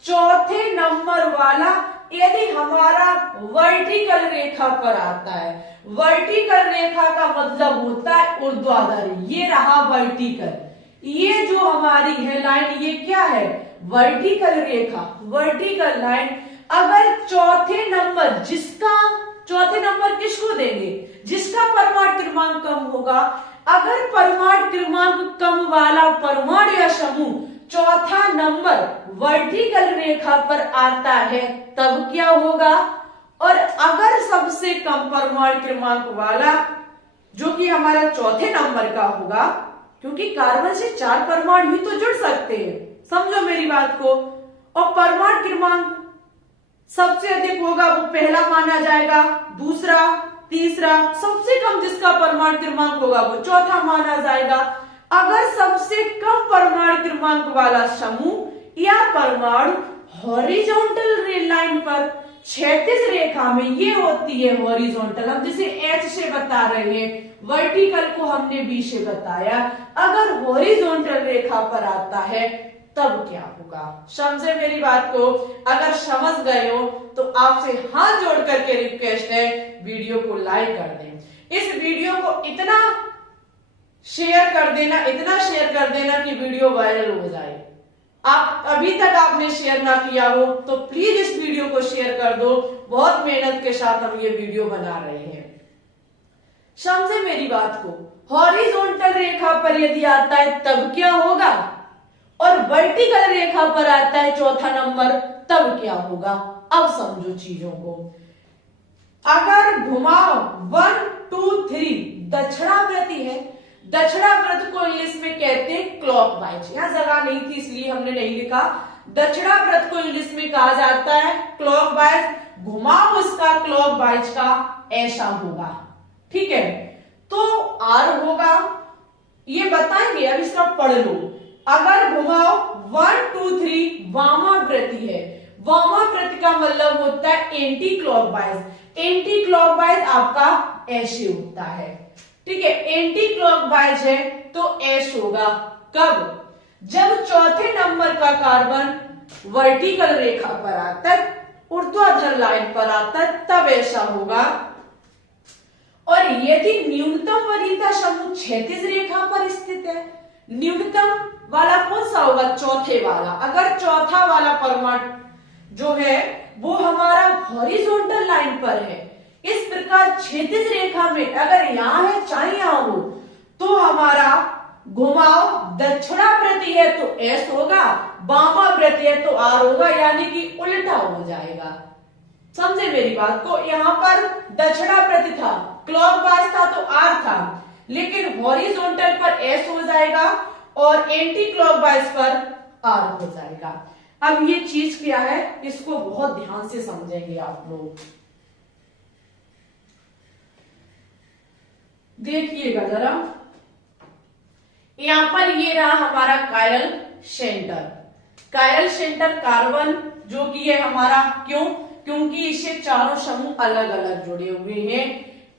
चौथे नंबर वाला यदि हमारा वर्टिकल रेखा पर आता है। वर्टिकल रेखा का मतलब होता है ऊर्ध्वाधर। ये रहा वर्टिकल, ये जो हमारी है लाइन, ये क्या है? वर्टिकल रेखा, वर्टिकल लाइन। अगर चौथे नंबर, जिसका चौथे नंबर किसको देंगे? जिसका परमाणु क्रमांक कम होगा। अगर परमाणु क्रमांक कम वाला परमाणु या समूह चौथा नंबर वर्टिकल रेखा पर आता है तब क्या होगा? और अगर सबसे कम परमाणु क्रमांक वाला, जो कि हमारा चौथे नंबर का होगा, क्योंकि कार्बन से 4 परमाणु ही तो जुड़ सकते हैं, समझो मेरी बात को, और परमाणु क्रमांक सबसे अधिक होगा वो पहला माना जाएगा, दूसरा, तीसरा, सबसे कम जिसका परमाणु क्रमांक होगा वो चौथा माना जाएगा। अगर सबसे कम परमाणु क्रमांक वाला समूह या परमाणु हॉरिजॉन्टल लाइन पर, क्षैतिज रेखा में, ये होती है हॉरिजॉन्टल, हम जिसे H से बता रहे हैं, वर्टिकल को हमने B से बताया। अगर हॉरिजॉन्टल रेखा पर आता है तब क्या होगा? समझे मेरी बात को? अगर समझ गए हो तो आपसे हाथ जोड़ करके रिक्वेस्ट है, वीडियो को लाइक कर दें। इस वीडियो को इतना शेयर कर देना, इतना शेयर कर देना कि वीडियो वायरल हो जाए। आप अभी तक आपने शेयर ना किया हो तो प्लीज इस वीडियो को शेयर कर दो। बहुत मेहनत के साथ हम ये वीडियो बना रहे हैं। समझे मेरी बात को? हॉरिजॉन्टल रेखा पर यदि आता है तब क्या होगा, और वर्टिकल रेखा पर आता है चौथा नंबर तब क्या होगा। अब समझो चीजों को। अगर घुमाव 1 2 3 दक्षिणावर्ती है, दक्षिणावर्त को इंग्लिश में कहते हैं क्लॉकवाइज। यहां जगह नहीं थी इसलिए हमने नहीं लिखा। दक्षिणावर्त को इंग्लिश में कहा जाता है क्लॉकवाइज। घुमाव उसका क्लॉकवाइज का ऐसा होगा, ठीक है। तो आर होगा, ये बताएंगे, अब इसका पढ़ लो। अगर घुमाव 1 2 3 वामावर्ती है, वामावर्ती का मतलब होता है एंटी क्लॉकवाइज। एंटी क्लॉकवाइज आपका ऐसे होता है, ठीक है। एंटी क्लॉकवाइज है तो ऐसे होगा। कब? जब चौथे नंबर का कार्बन वर्टिकल रेखा पर आता है, ऊर्ध्वाधर लाइन पर आता है, तब ऐसा होगा। और यदि न्यूनतम वरीयता समूह क्षैतिज रेखा पर स्थित है, न्यूनतम वाला कौन सा होगा? चौथे वाला। अगर चौथा वाला परमाणु जो है वो हमारा हॉरिजॉन्टल लाइन पर है, इस प्रकार क्षैतिज रेखा में अगर यहां है चाहे यहां हो, तो हमारा घुमाव दक्षिणावर्ती है तो एस होगा, वामावर्ती है तो आर होगा, यानी कि उल्टा हो जाएगा। समझे मेरी बात को? यहां पर दक्षिणावर्ती था, क्लॉकवाइज था तो आर था, लेकिन हॉरिजॉन्टल पर एस हो जाएगा और एंटी क्लॉकवाइज पर आर हो जाएगा। अब ये चीज क्या है, इसको बहुत ध्यान से समझेंगे आप लोग। देखिएगा जरा, यहां पर ये रहा हमारा chiral centre. Chiral centre carbon जो कि है हमारा, क्यों? क्योंकि इससे चारों समूह अलग अलग जुड़े हुए हैं।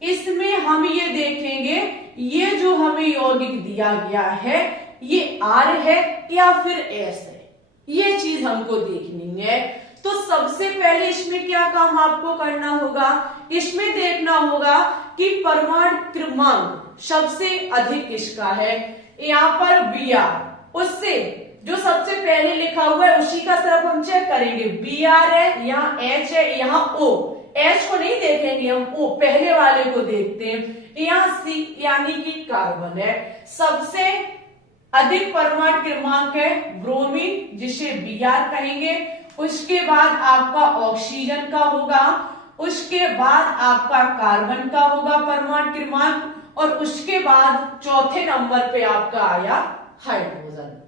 इसमें हम ये देखेंगे, ये जो हमें यौगिक दिया गया है ये आर है या फिर एस है, ये चीज हमको देखनी है। तो सबसे पहले इसमें क्या काम आपको करना होगा, इसमें देखना होगा कि परमाणु क्रमांक सबसे अधिक किसका है। यहाँ पर बी आर, उससे जो सबसे पहले लिखा हुआ है उसी का सिर्फ हम चेक करेंगे। बी आर है, यहाँ एच है, यहाँ ओ। एच को नहीं देखेंगे हम, ओ पहले वाले को देखते हैं। यहाँ सी यानी कि कार्बन है। सबसे अधिक परमाणु क्रमांक है ब्रोमीन, जिसे बी आर कहेंगे। उसके बाद आपका ऑक्सीजन का होगा, उसके बाद आपका कार्बन का होगा परमाणु क्रमांक, और उसके बाद चौथे नंबर पे आपका आया हाइड्रोजन।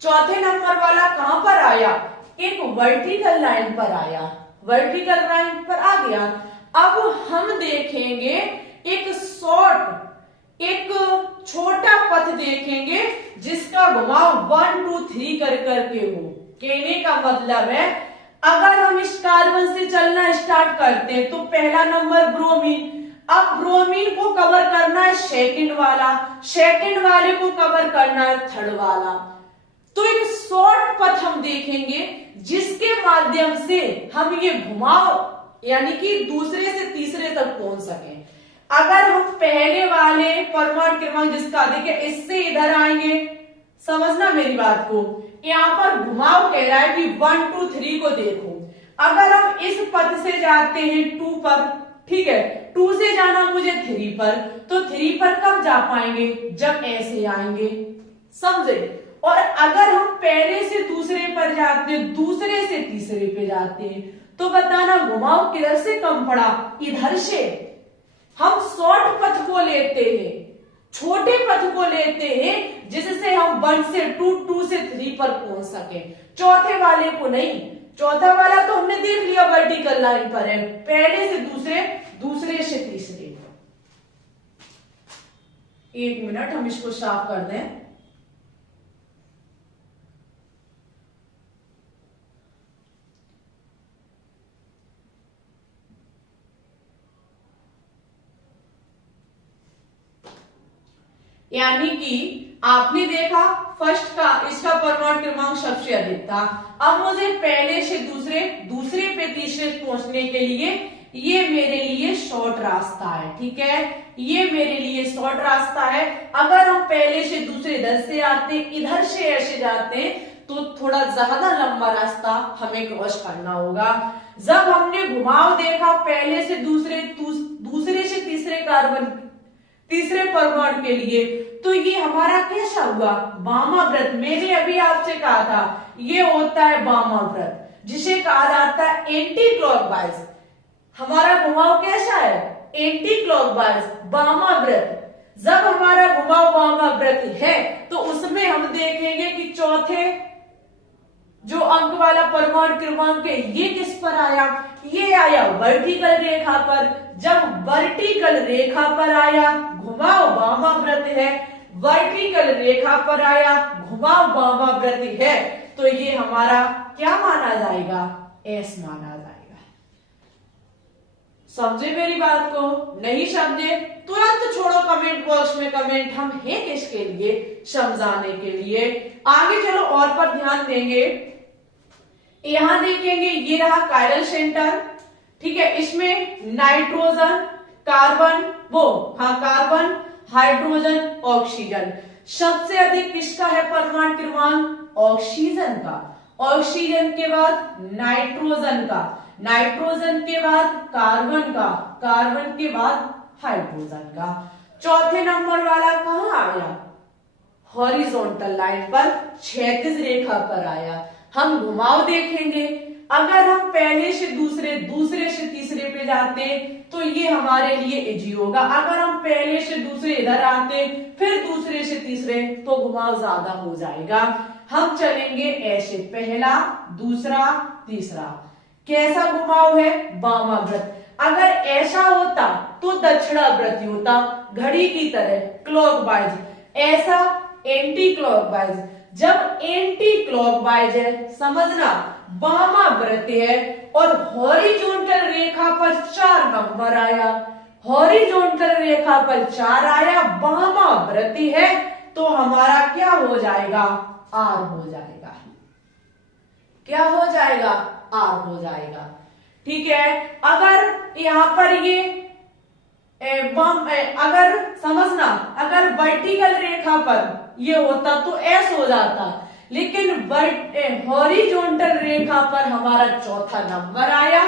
चौथे नंबर वाला कहां पर आया? एक वर्टिकल लाइन पर आया, वर्टिकल लाइन पर आ गया। अब हम देखेंगे एक शॉर्ट, एक छोटा पथ देखेंगे जिसका घुमाव 1 2 3 कर करके हो। कहने का मतलब है अगर हम इस कार्बन से चलना स्टार्ट करते हैं तो पहला नंबर ब्रोमीन, अब ब्रोमीन को कवर करना है सेकंड वाला, सेकंड वाले को कवर करना है थर्ड वाला। तो एक शॉर्ट पथ हम देखेंगे जिसके माध्यम से हम ये घुमाव यानी कि दूसरे से तीसरे तक पहुंच सके। अगर हम पहले वाले परमाणु क्रमांक जिसका अधिक है इससे इधर आएंगे, समझना मेरी बात को, यहाँ पर घुमाव कह रहा है कि 1 2 3 को देखो। अगर हम इस पथ से जाते हैं 2 पर, ठीक है, 2 से जाना मुझे 3 पर, तो 3 पर कब जा पाएंगे? जब ऐसे आएंगे, समझे। और अगर हम पहले से दूसरे पर जाते हैं, दूसरे से तीसरे पे जाते हैं, तो बताना घुमाव किधर से कम पड़ा? इधर से। हम शॉर्ट पथ को लेते हैं, छोटे पथ को लेते हैं जिससे हम 1 से 2 2 से 3 पर पहुंच सके, चौथे वाले को नहीं। चौथा वाला तो हमने देख लिया वर्टिकल लाइन पर है, पहले से दूसरे, दूसरे से तीसरे। एक मिनट हम इसको साफ कर दें। यानी कि आपने देखा फर्स्ट का इसका परमाणु क्रमांक सबसे अधिक था। अब मुझे पहले से दूसरे, दूसरे पे तीसरे पहुंचने के लिए ये मेरे लिए शॉर्ट रास्ता है, ठीक है, ये मेरे लिए शॉर्ट रास्ता है। अगर हम पहले से दूसरे इधर से आते, इधर से ऐसे जाते तो थोड़ा ज्यादा लंबा रास्ता हमें क्रॉस करना होगा। जब हमने घुमाव देखा पहले से दूसरे दूसरे से तीसरे कार्बन तीसरे परमाणु के लिए, तो ये हमारा कैसा हुआ? वामाव्रत। मैंने अभी आपसे कहा था ये होता है वामाव्रत, जिसे कहा जाता है एंटी क्लॉकवाइज। हमारा घुमाव कैसा है? एंटी क्लॉकवाइज, वामाव्रत। जब हमारा घुमाव वामाव्रत है तो उसमें हम देखेंगे कि चौथे जो अंक वाला परमाणु क्रमांक है ये किस पर आया? ये आया वर्टिकल रेखा पर। जब वर्टिकल रेखा पर आया, घुमाव वामाव्रत है, वर्टिकल रेखा पर आया, घुमाव वामाव्रत है, तो ये हमारा क्या माना जाएगा? एस माना जाएगा। समझे मेरी बात को? नहीं समझे तुरंत छोड़ो कमेंट बॉक्स में कमेंट, हम हैं किसके लिए? समझाने के लिए। आगे चलो और पर ध्यान देंगे। यहां देखेंगे ये रहा कायरल सेंटर, ठीक है। इसमें nitrogen, carbon, carbon, hydrogen, oxygen. सबसे अधिक किसका है परमाणु क्रमांक? ऑक्सीजन का। ऑक्सीजन के बाद नाइट्रोजन का, नाइट्रोजन के बाद कार्बन का, कार्बन के बाद हाइड्रोजन का। चौथे नंबर वाला कहां आया? हॉरिजॉन्टल लाइन पर, क्षैतिज रेखा पर आया। हम घुमाव देखेंगे, अगर हम पहले से दूसरे, दूसरे से तीसरे पे जाते तो ये हमारे लिए इजी होगा। अगर हम पहले से दूसरे इधर आते फिर दूसरे से तीसरे तो घुमाव ज्यादा हो जाएगा। हम चलेंगे ऐसे, पहला, दूसरा, तीसरा। कैसा घुमाव है? वामाव्रत। अगर ऐसा होता तो दक्षिणाव्रत होता, घड़ी की तरह, क्लॉकवाइज। ऐसा एंटी क्लॉकवाइज। जब एंटी क्लॉकवाइज है, समझना वामाव्रत है और हॉरिजॉन्टल रेखा पर 4 नंबर आया, हॉरिजॉन्टल रेखा पर 4 आया, वामाव्रत है, तो हमारा क्या हो जाएगा? आर हो जाएगा। क्या हो जाएगा? आर हो जाएगा। ठीक है। अगर यहां पर ये अगर समझना, अगर वर्टिकल रेखा पर ये होता तो एस हो जाता, लेकिन हॉरिजॉन्टल रेखा पर हमारा चौथा नंबर आया,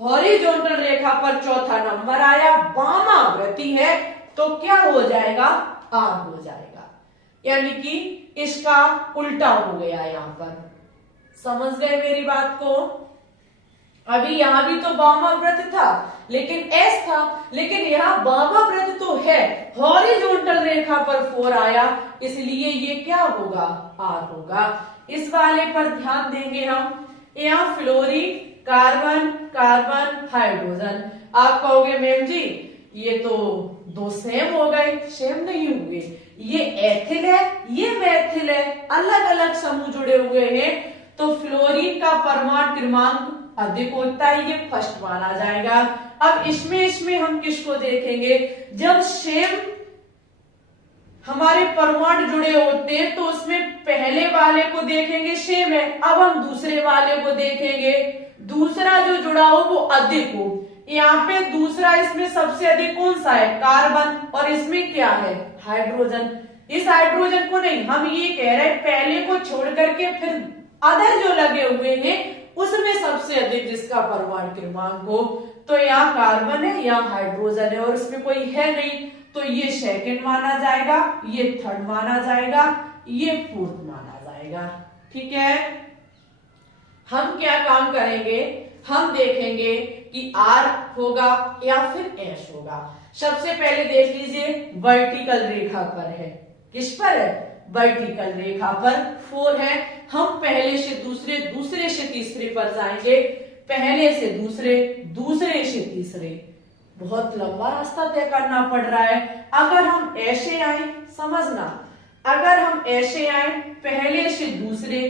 हॉरिजॉन्टल रेखा पर चौथा नंबर आया, वामाव्रती है, तो क्या हो जाएगा? आर हो जाएगा। यानी कि इसका उल्टा हो गया यहां पर। समझ गए मेरी बात को? अभी यहां भी तो वामाव्रत था लेकिन एस था, लेकिन यहाँ वामाव्रत तो है, हॉरिजॉन्टल रेखा पर 4 आया, इसलिए ये क्या होगा? आर होगा। इस वाले पर ध्यान देंगे हम। यहाँ फ्लोरीन, कार्बन, कार्बन, हाइड्रोजन। आप कहोगे मैम जी ये तो 2 सेम हो गए। सेम नहीं हुए, ये एथिल है, ये मैथिल है, अलग अलग समूह जुड़े हुए हैं, तो फ्लोरीन का परमाणु क्रमांक अधिक होता है, ये फर्स्ट माना जाएगा। अब इसमें हम किसको देखेंगे? जब सेम हमारे परमाणु जुड़े होते हैं तो उसमें पहले वाले को देखेंगे सेम है, अब हम दूसरे वाले को देखेंगे, दूसरा जो जुड़ा हो वो अधिक हो। यहाँ पे दूसरा, इसमें सबसे अधिक कौन सा है? कार्बन, और इसमें क्या है? हाइड्रोजन। इस हाइड्रोजन को नहीं, हम ये कह रहे हैं पहले को छोड़ करके फिर अदर जो लगे हुए हैं उसमें सबसे अधिक जिसका परमाणु क्रमांक हो, तो यहाँ कार्बन है, यहाँ हाइड्रोजन है, और इसमें कोई है नहीं, तो ये सेकंड माना जाएगा, ये थर्ड माना जाएगा, ये फोर्थ माना जाएगा। ठीक है। हम क्या काम करेंगे? हम देखेंगे कि आर होगा या फिर एस होगा। सबसे पहले देख लीजिए, वर्टिकल रेखा पर है। किस पर है? वर्टिकल रेखा पर 4 है। हम पहले से दूसरे, दूसरे से तीसरे पर जाएंगे, पहले से दूसरे, दूसरे से तीसरे। बहुत लंबा रास्ता तय करना पड़ रहा है। अगर हम ऐसे आए, समझना, अगर हम ऐसे आए पहले से दूसरे,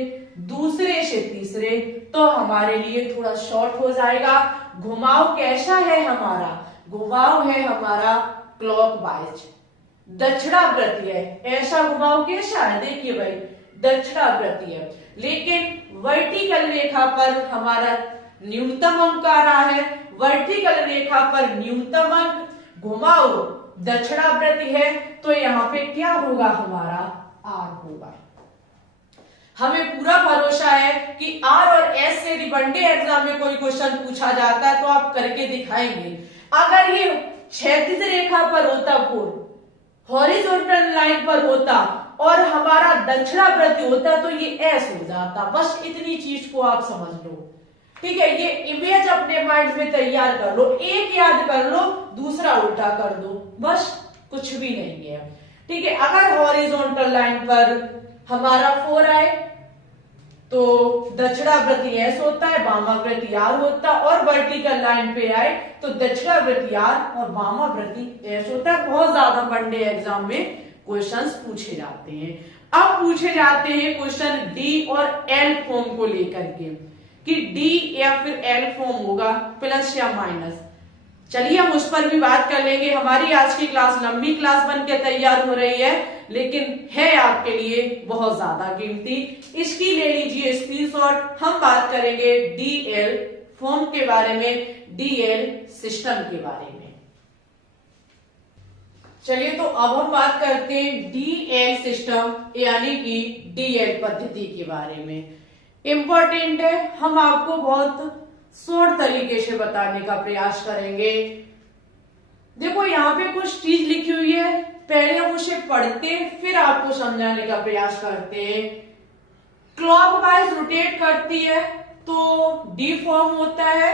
दूसरे से तीसरे, तो हमारे लिए थोड़ा शॉर्ट हो जाएगा। घुमाव कैसा है हमारा? घुमाव है हमारा क्लॉकवाइज, दक्षिणावर्ती है। ऐसा घुमाव कैसा है? देखिए भाई, दक्षिणावर्ती है, लेकिन वर्टिकल रेखा पर हमारा न्यूनतम अंक आ रहा है। वर्टिकल रेखा पर न्यूनतम अंक, घुमाव दक्षिणावर्ती है, तो यहाँ पे क्या होगा? हमारा आर होगा। हमें पूरा भरोसा है कि आर और एस से यदि वनडे एग्जाम में कोई क्वेश्चन पूछा जाता है तो आप करके दिखाएंगे। अगर ये क्षैतिज रेखा पर होता पुर, हॉरिजॉन्टल लाइन पर होता और हमारा दक्षिणावर्ती होता तो ये एस हो जाता। बस इतनी चीज को आप समझ लो, ठीक है। ये इमेज अपने माइंड में तैयार कर लो, एक याद कर लो, दूसरा उल्टा कर दो, बस कुछ भी नहीं है, ठीक है। अगर हॉरिजॉन्टल लाइन पर हमारा 4 आए तो दक्षिणावर्ती एस होता है, वामावर्ती आर होता है, और वर्टिकल लाइन पे आए तो दक्षिणावर्ती आर और वामावर्ती एस होता है। बहुत ज्यादा वनडे एग्जाम में क्वेश्चंस पूछे जाते हैं। अब पूछे जाते हैं क्वेश्चन डी और एल फॉर्म को लेकर के कि डी या फिर एल फॉर्म होगा प्लस या माइनस। चलिए हम उस पर भी बात कर लेंगे। हमारी आज की क्लास लंबी क्लास बन के तैयार हो रही है, लेकिन है आपके लिए बहुत ज्यादा कीमती। इसकी ले लीजिए स्क्रीनशॉट। हम बात करेंगे डीएल फॉर्म के बारे में, डीएल सिस्टम के बारे में। चलिए तो अब हम बात करते हैं डीएल सिस्टम यानी कि डीएल पद्धति के बारे में। इंपॉर्टेंट है, हम आपको बहुत शॉर्ट तरीके से बताने का प्रयास करेंगे। देखो यहाँ पे कुछ चीज लिखी हुई है, पहले हम उसे पढ़ते हैं फिर आपको समझाने का प्रयास करते हैं। क्लॉकवाइज रोटेट करती है तो डी फॉर्म होता है,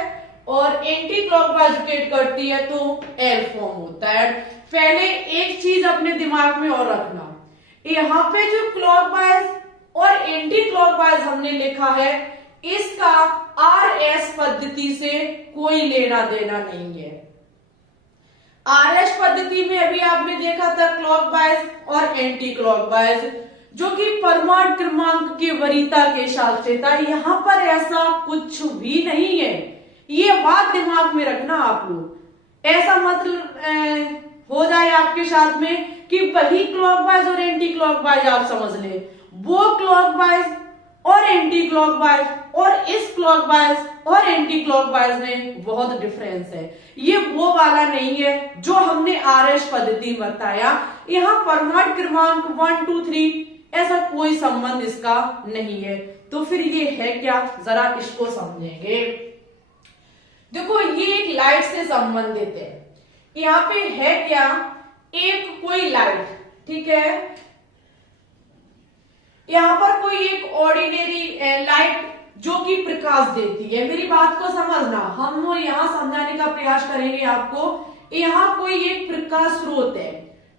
और एंटी क्लॉकवाइज रोटेट करती है तो एल फॉर्म होता है। पहले एक चीज अपने दिमाग में और रखना, यहाँ पे जो क्लॉकवाइज और एंटी क्लॉकवाइज हमने लिखा है, इसका आर एस पद्धति से कोई लेना देना नहीं है। आर एस पद्धति में अभी आपने देखा था क्लॉकवाइज और एंटी क्लॉकवाइज, जो कि परमाणु क्रमांक की वरीयता के हिसाब से था। यहां पर ऐसा कुछ भी नहीं है, ये बात दिमाग में रखना आप लोग। ऐसा मतलब हो जाए आपके साथ में कि वही क्लॉकवाइज और एंटी क्लॉकवाइज आप समझ ले, वो क्लॉकवाइज और एंटी क्लॉकवाइज और इस क्लॉकवाइज और एंटी क्लॉकवाइज में बहुत डिफरेंस है। ये वो वाला नहीं है जो हमने आरएस पद्धति में बताया। यहाँ परमाणु क्रमांक 1 2 3 ऐसा कोई संबंध इसका नहीं है। तो फिर ये है क्या, जरा इसको समझेंगे। देखो ये एक लाइट से संबंधित है। यहाँ पे है क्या, एक कोई लाइट, ठीक है। यहाँ पर कोई एक ऑर्डिनरी लाइट जो कि प्रकाश देती है। मेरी बात को समझना, हम यहाँ समझाने का प्रयास करेंगे आपको। यहाँ कोई एक प्रकाश स्रोत है,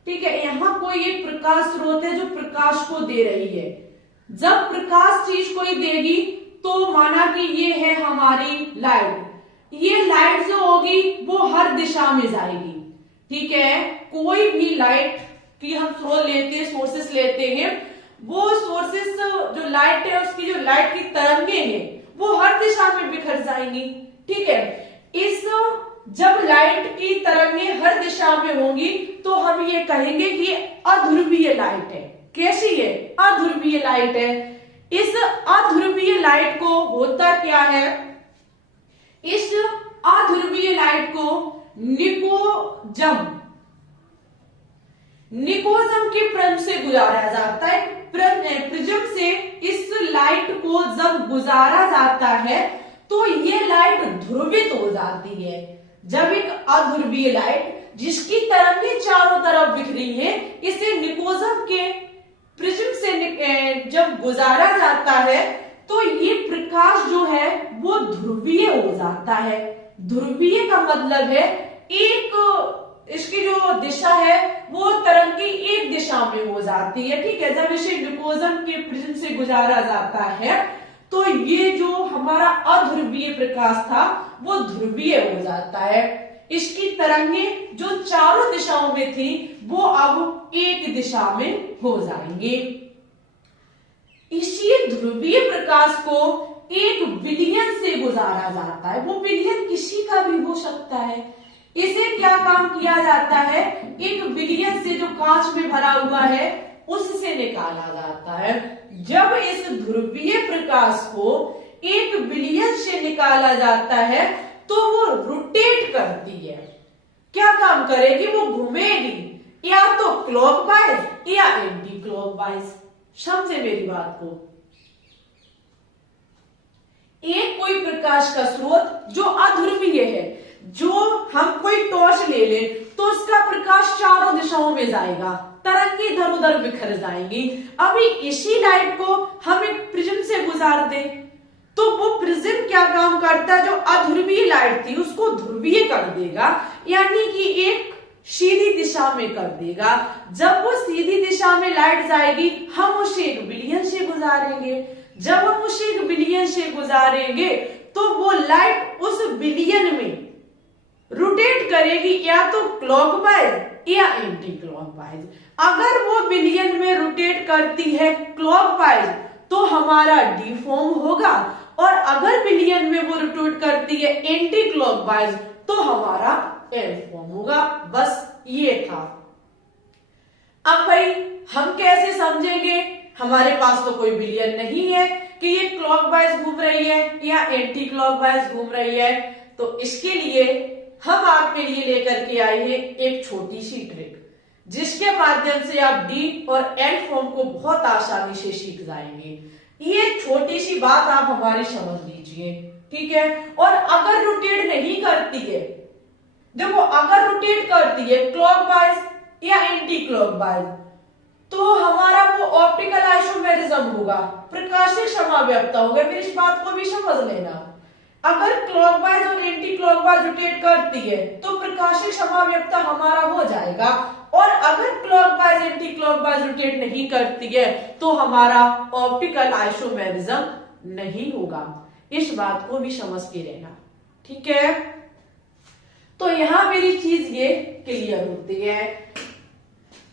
ठीक है। यहाँ कोई एक प्रकाश स्रोत है जो प्रकाश को दे रही है। जब प्रकाश चीज कोई देगी तो माना कि ये है हमारी लाइट। ये लाइट जो होगी वो हर दिशा में जाएगी, ठीक है। कोई भी लाइट की हम स्रोत लेते हैं, सोर्सेस लेते हैं, वो सोर्सेस जो लाइट है उसकी जो लाइट की तरंगे हैं वो हर दिशा में बिखर जाएंगी, ठीक है। इस जब लाइट की तरंगे हर दिशा में होंगी तो हम ये कहेंगे कि अध्रुवीय लाइट है। कैसी है, अध्रुवीय लाइट है। इस अध्रुवीय लाइट को होता क्या है, इस अध्रुवीय लाइट को निकोजम के प्रिज्म से गुजारा जाता है। प्रिज्म से इस लाइट को जब गुजारा जाता है तो ये लाइट ध्रुवित हो जाती है। जब एक अध्रुवीय लाइट जिसकी तरंगें चारों तरफ बिखरी है, इसे निकोजम के प्रिज्म से जब गुजारा जाता है तो ये प्रकाश जो है वो ध्रुवीय हो जाता है। ध्रुवीय का मतलब है एक इसकी जो दिशा है वो तरंग की एक दिशा में हो जाती है, ठीक है। जब इसे निकोजम के प्रिज्म से गुजारा जाता है तो ये जो हमारा अध्रुवीय प्रकाश था वो ध्रुवीय हो जाता है। इसकी तरंगे जो चारों दिशाओं में थी वो अब एक दिशा में हो जाएंगे। इसी ध्रुवीय प्रकाश को एक विलयन से गुजारा जाता है। वो विलयन किसी का भी हो सकता है। इसे क्या काम किया जाता है, एक विलयन से जो कांच में भरा हुआ है उससे निकाला जाता है। जब इस ध्रुवीय प्रकाश को एक विलयन से निकाला जाता है तो वो रोटेट करती है। क्या काम करेगी, वो घूमेगी, या तो क्लॉकवाइज या एंटी क्लॉकवाइज। समझे मेरी बात को, एक कोई प्रकाश का स्रोत जो अध्रुवीय है, जो हम कोई टॉर्च ले लें तो उसका प्रकाश चारों दिशाओं में जाएगा, तरंगे इधर उधर बिखर जाएंगी। अभी इसी लाइट को हम एक प्रिज्म से गुजार दें तो वो प्रिज्म क्या काम करता है, जो अध्रुवीय लाइट थी उसको ध्रुवीय कर देगा, यानी कि एक सीधी दिशा में कर देगा। जब वो सीधी दिशा में लाइट जाएगी हम उसे एक विलयन से गुजारेंगे, जब हम उसे एक विलयन से गुजारेंगे तो वो लाइट उस विलयन में रोटेट करेगी, या तो क्लॉकवाइज या एंटी क्लॉकवाइज। अगर वो विलयन में रोटेट करती है क्लॉकवाइज तो हमारा डी फॉर्म होगा, और अगर विलयन में वो रोटेट करती है एंटी क्लॉकवाइज तो हमारा एल फॉर्म होगा। बस ये था। अब भाई हम कैसे समझेंगे, हमारे पास तो कोई विलयन नहीं है कि ये क्लॉकवाइज घूम रही है या एंटी क्लॉकवाइज घूम रही है, तो इसके लिए हम आपके लिए लेकर के आए हैं एक छोटी सी ट्रिक, जिसके माध्यम से आप डी और एल फॉर्म को बहुत आसानी से सीख जाएंगे। ये छोटी सी बात आप हमारी समझ लीजिए, ठीक है। और अगर रोटेट नहीं करती है, देखो अगर रोटेट करती है क्लॉकवाइज या एंटी क्लॉकवाइज तो हमारा वो ऑप्टिकल आइसोमेरिज्म होगा, प्रकाशिक समाव्यपता होगा। मेरी इस बात को भी समझ लेना, अगर क्लॉकवाइज और एंटी क्लॉकवाइज रोटेट करती है तो प्रकाशिक समाव्यपता हमारा हो जाएगा, और अगर क्लॉकवाइज एंटी क्लॉकवाइज रोटेट नहीं करती है तो हमारा ऑप्टिकल आइसोमेरिज्म नहीं होगा। इस बात को भी समझ के रहना, ठीक है। तो यहां मेरी चीज ये क्लियर होती है।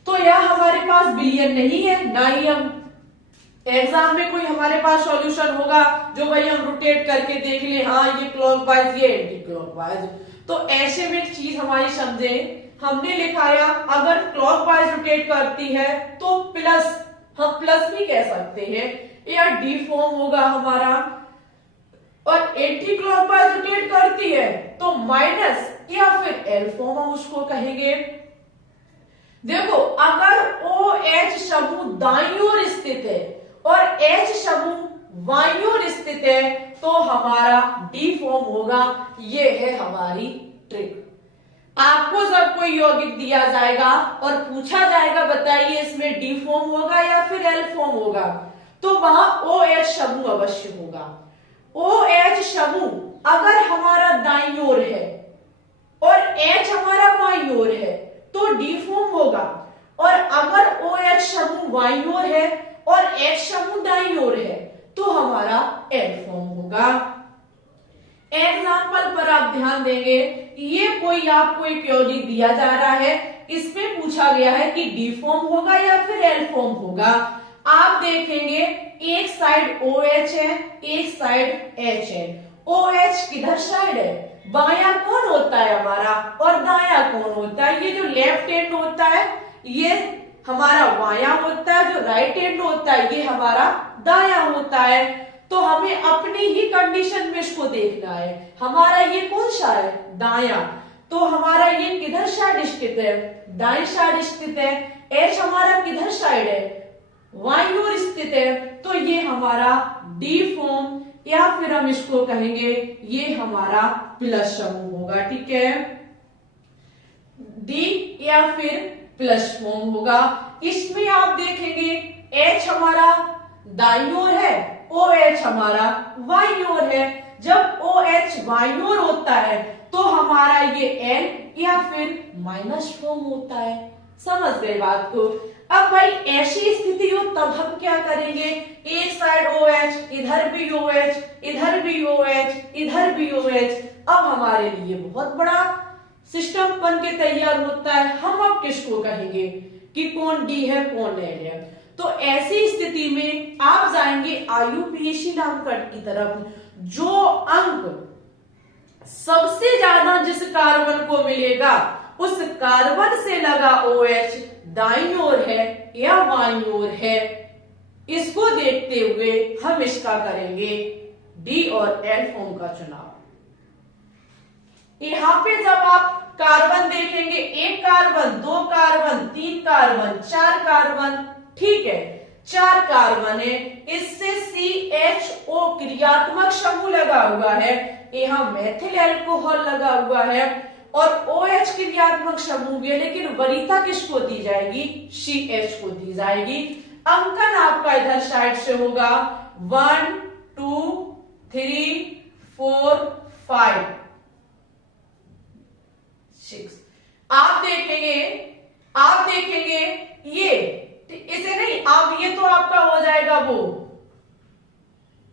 तो यह हमारे पास विलयन नहीं है, ना ही हम एग्जाम में कोई हमारे पास सॉल्यूशन होगा जो भाई हम रोटेट करके देख ले, हाँ ये क्लॉकवाइज ये एंटी क्लॉकवाइज। तो ऐसे में एक चीज हमारी समझे, हमने लिखाया अगर क्लॉकवाइज रोटेट करती है तो प्लस, हम प्लस भी कह सकते हैं, या डी फॉर्म होगा हमारा, और एंटी क्लॉकवाइज रोटेट करती है तो माइनस या फिर एल फॉर्म हम उसको कहेंगे। देखो अगर ओ एच समूह दाईं ओर स्थित है और एच समूह बाईं ओर स्थित है तो हमारा डी फॉर्म होगा। ये है हमारी ट्रिक। आपको जब कोई यौगिक दिया जाएगा और पूछा जाएगा बताइए इसमें डी फॉर्म होगा या फिर एल फॉर्म होगा, तो वहां ओ एच समूह अवश्य होगा। ओ एच समूह अगर हमारा दाईं ओर है और एच हमारा बाईं ओर है तो डी फॉर्म होगा, और अगर ओ एच समूह बाईं ओर है और एच समूह दाईं ओर है तो हमारा एल फॉर्म होगा। एग्जाम्पल पर आप ध्यान देंगे, ये कोई आपको एक यौगिक दिया जा रहा है, इसमें पूछा गया है कि डी फॉर्म होगा या फिर एल फॉर्म होगा। आप देखेंगे एक साइड ओ एच है, एक साइड एच है। ओ एच किधर साइड है, बायां कौन होता है हमारा और दायां कौन होता है। ये जो लेफ्ट हैंड होता है ये हमारा बायां होता है, जो राइट हैंड होता है ये हमारा दायां होता है। तो हमें अपनी ही कंडीशन में इसको देखना है, हमारा ये कौन सा है, दायां, तो हमारा ये किधर साइड स्थित है, दाईं साइड स्थित है। एच हमारा किधर साइड है, बाईं ओर स्थित है, तो ये हमारा डी फॉर्म या फिर हम इसको कहेंगे ये हमारा प्लस समूह होगा, ठीक है। डी या फिर प्लस फॉर्म होगा। इसमें आप देखेंगे एच हमारा दाईं ओर है, ओ एच हमारा बाईं ओर है। जब ओ एच बाईं ओर होता है तो हमारा ये एल या फिर माइनस फॉर्म होता है। समझ गए बात को। अब भाई ऐसी स्थिति हो तब हम क्या करेंगे, एक साइड ओ एच, इधर भी ओ एच, इधर भी ओ एच, इधर भी ओ एच। अब हमारे लिए बहुत बड़ा सिस्टम बन के तैयार होता है। हम अब किसको कहेंगे कि कौन डी है कौन एल है। तो ऐसी स्थिति में आप जाएंगे IUPAC नामकरण की तरफ। जो अंक सबसे ज्यादा जिस कार्बन को मिलेगा उस कार्बन से लगा OH दाईं ओर है या बाईं ओर है, इसको देखते हुए हम इसका करेंगे डी और एल फॉर्म का चुनाव। यहां पे जब आप कार्बन देखेंगे, एक कार्बन, दो कार्बन, तीन कार्बन, चार कार्बन, ठीक है। 4 कार्बन है, इससे CHO क्रियात्मक समूह लगा हुआ है, यहाँ मेथिल अल्कोहल लगा हुआ है और OH क्रियात्मक समूह भी है, लेकिन वरीयता किसको दी जाएगी? CH को दी जाएगी। अंकन आपका इधर साइड से होगा 1 2 3 4 5 6। आप देखेंगे ये इसे नहीं, आप ये तो आपका हो जाएगा वो,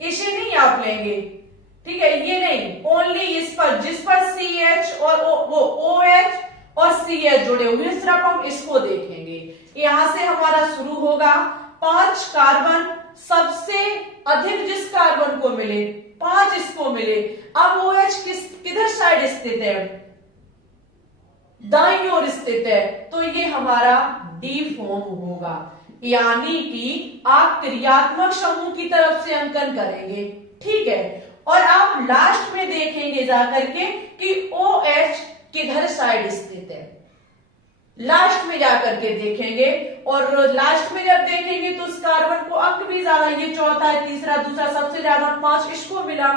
इसे नहीं आप लेंगे, ठीक है, ये नहीं, ओनली इस पर जिस पर CH और वो OH और CH जुड़े हुए, सिर्फ हम इसको देखेंगे। यहां से हमारा शुरू होगा 5 कार्बन, सबसे अधिक जिस कार्बन को मिले 5 इसको मिले। अब OH किधर साइड स्थित है? दाईं ओर स्थित है, तो ये हमारा डी फॉर्म होगा, यानी कि आप क्रियात्मक समूह की तरफ से अंकन करेंगे, ठीक है। और आप लास्ट में देखेंगे जाकर के कि OH किधर साइड स्थित है, लास्ट में जाकर के देखेंगे। और लास्ट में जब देखेंगे तो उस कार्बन को अंक भी ज्यादा, ये चौथा है, तीसरा, दूसरा, सबसे ज्यादा 5 इसको मिला,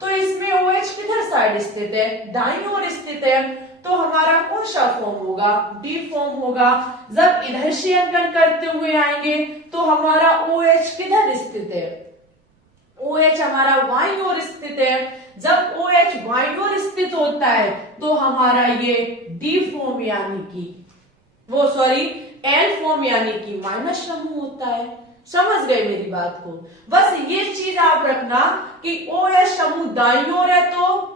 तो इसमें OH किधर साइड स्थित है? दाईं ओर स्थित है, तो हमारा कौन सा फॉर्म होगा? डी फॉर्म होगा। जब इधर से अंकन करते हुए आएंगे तो हमारा OH किधर स्थित है? OH हमारा बाईं ओर स्थित है। जब OH बाईं ओर स्थित होता है तो हमारा ये डी फॉर्म यानी कि एल फॉर्म यानी कि माइनस समूह होता है। समझ गए मेरी बात को? बस ये चीज आप रखना कि OH समूह दाईं ओर है तो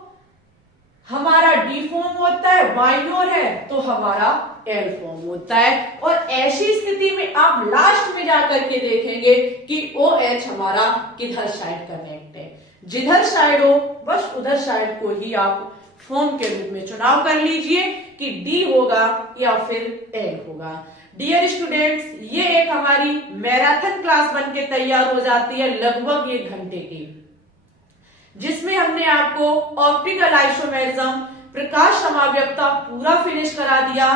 हमारा डी फॉर्म होता है, बाईं ओर है तो हमारा एल फॉर्म होता है। और ऐसी स्थिति में आप लास्ट में जाकर के देखेंगे कि OH हमारा किधर साइड कनेक्ट है। जिधर साइड हो बस उधर साइड को ही आप फॉर्म के रूप में चुनाव कर लीजिए कि डी होगा या फिर एल होगा। डियर स्टूडेंट्स, ये एक हमारी मैराथन क्लास बन के तैयार हो जाती है लगभग 1 घंटे की, जिसमें हमने आपको ऑप्टिकल आइसोमेरिज्म, प्रकाश समाव्यक्ता पूरा फिनिश करा दिया।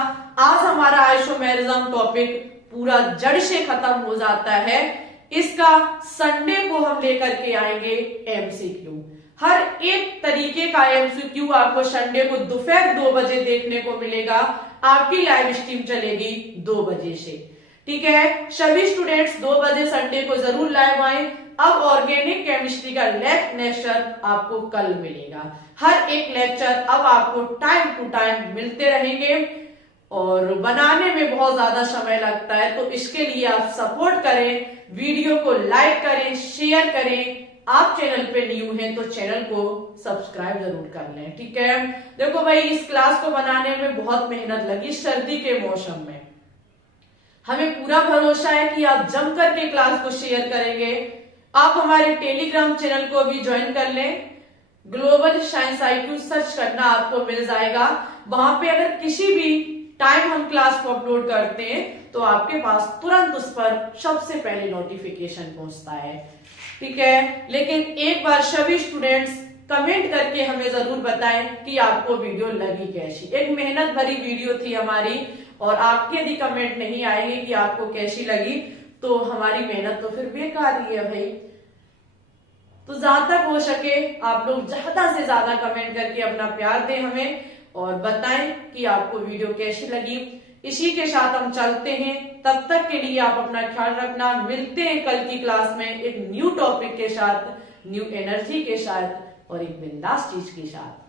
आज हमारा आइसोमेरिज्म टॉपिक पूरा जड़ से खत्म हो जाता है। इसका संडे को हम लेकर के आएंगे MCQ। हर एक तरीके का MCQ आपको संडे को दोपहर 2 बजे देखने को मिलेगा। आपकी लाइव स्ट्रीम चलेगी 2 बजे से, ठीक है। सभी स्टूडेंट्स 2 बजे संडे को जरूर लाइव आए। अब ऑर्गेनिक केमिस्ट्री का नेक्स्ट लेक्चर आपको कल मिलेगा। हर एक लेक्चर अब आपको टाइम टू टाइम मिलते रहेंगे और बनाने में बहुत ज्यादा समय लगता है, तो इसके लिए आप सपोर्ट करें, वीडियो को लाइक करें, शेयर करें। आप चैनल पे न्यू हैं तो चैनल को सब्सक्राइब जरूर कर लें, ठीक है। देखो भाई, इस क्लास को बनाने में बहुत मेहनत लगी सर्दी के मौसम में। हमें पूरा भरोसा है कि आप जम करके क्लास को शेयर करेंगे। आप हमारे टेलीग्राम चैनल को भी ज्वाइन कर लें। ग्लोबल साइंस IQ सर्च करना आपको मिल जाएगा। वहां पे अगर किसी भी टाइम हम क्लास को अपलोड करते हैं तो आपके पास तुरंत उस पर सबसे पहले नोटिफिकेशन पहुंचता है, ठीक है। लेकिन एक बार सभी स्टूडेंट्स कमेंट करके हमें जरूर बताएं कि आपको वीडियो लगी कैसी। एक मेहनत भरी वीडियो थी हमारी, और आपके यदि कमेंट नहीं आएंगे कि आपको कैसी लगी तो हमारी मेहनत तो फिर बेकार ही है भाई। तो जहां तक हो सके आप लोग ज्यादा से ज्यादा कमेंट करके अपना प्यार दें हमें और बताएं कि आपको वीडियो कैसी लगी। इसी के साथ हम चलते हैं, तब तक के लिए आप अपना ख्याल रखना। मिलते हैं कल की क्लास में एक न्यू टॉपिक के साथ, न्यू एनर्जी के साथ और एक बिंदास चीज के साथ।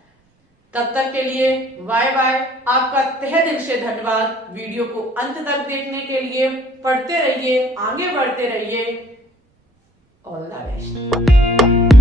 तब तक के लिए बाय बाय। आपका तहे दिल से धन्यवाद वीडियो को अंत तक देखने के लिए। पढ़ते रहिए, आगे बढ़ते रहिए। All the best.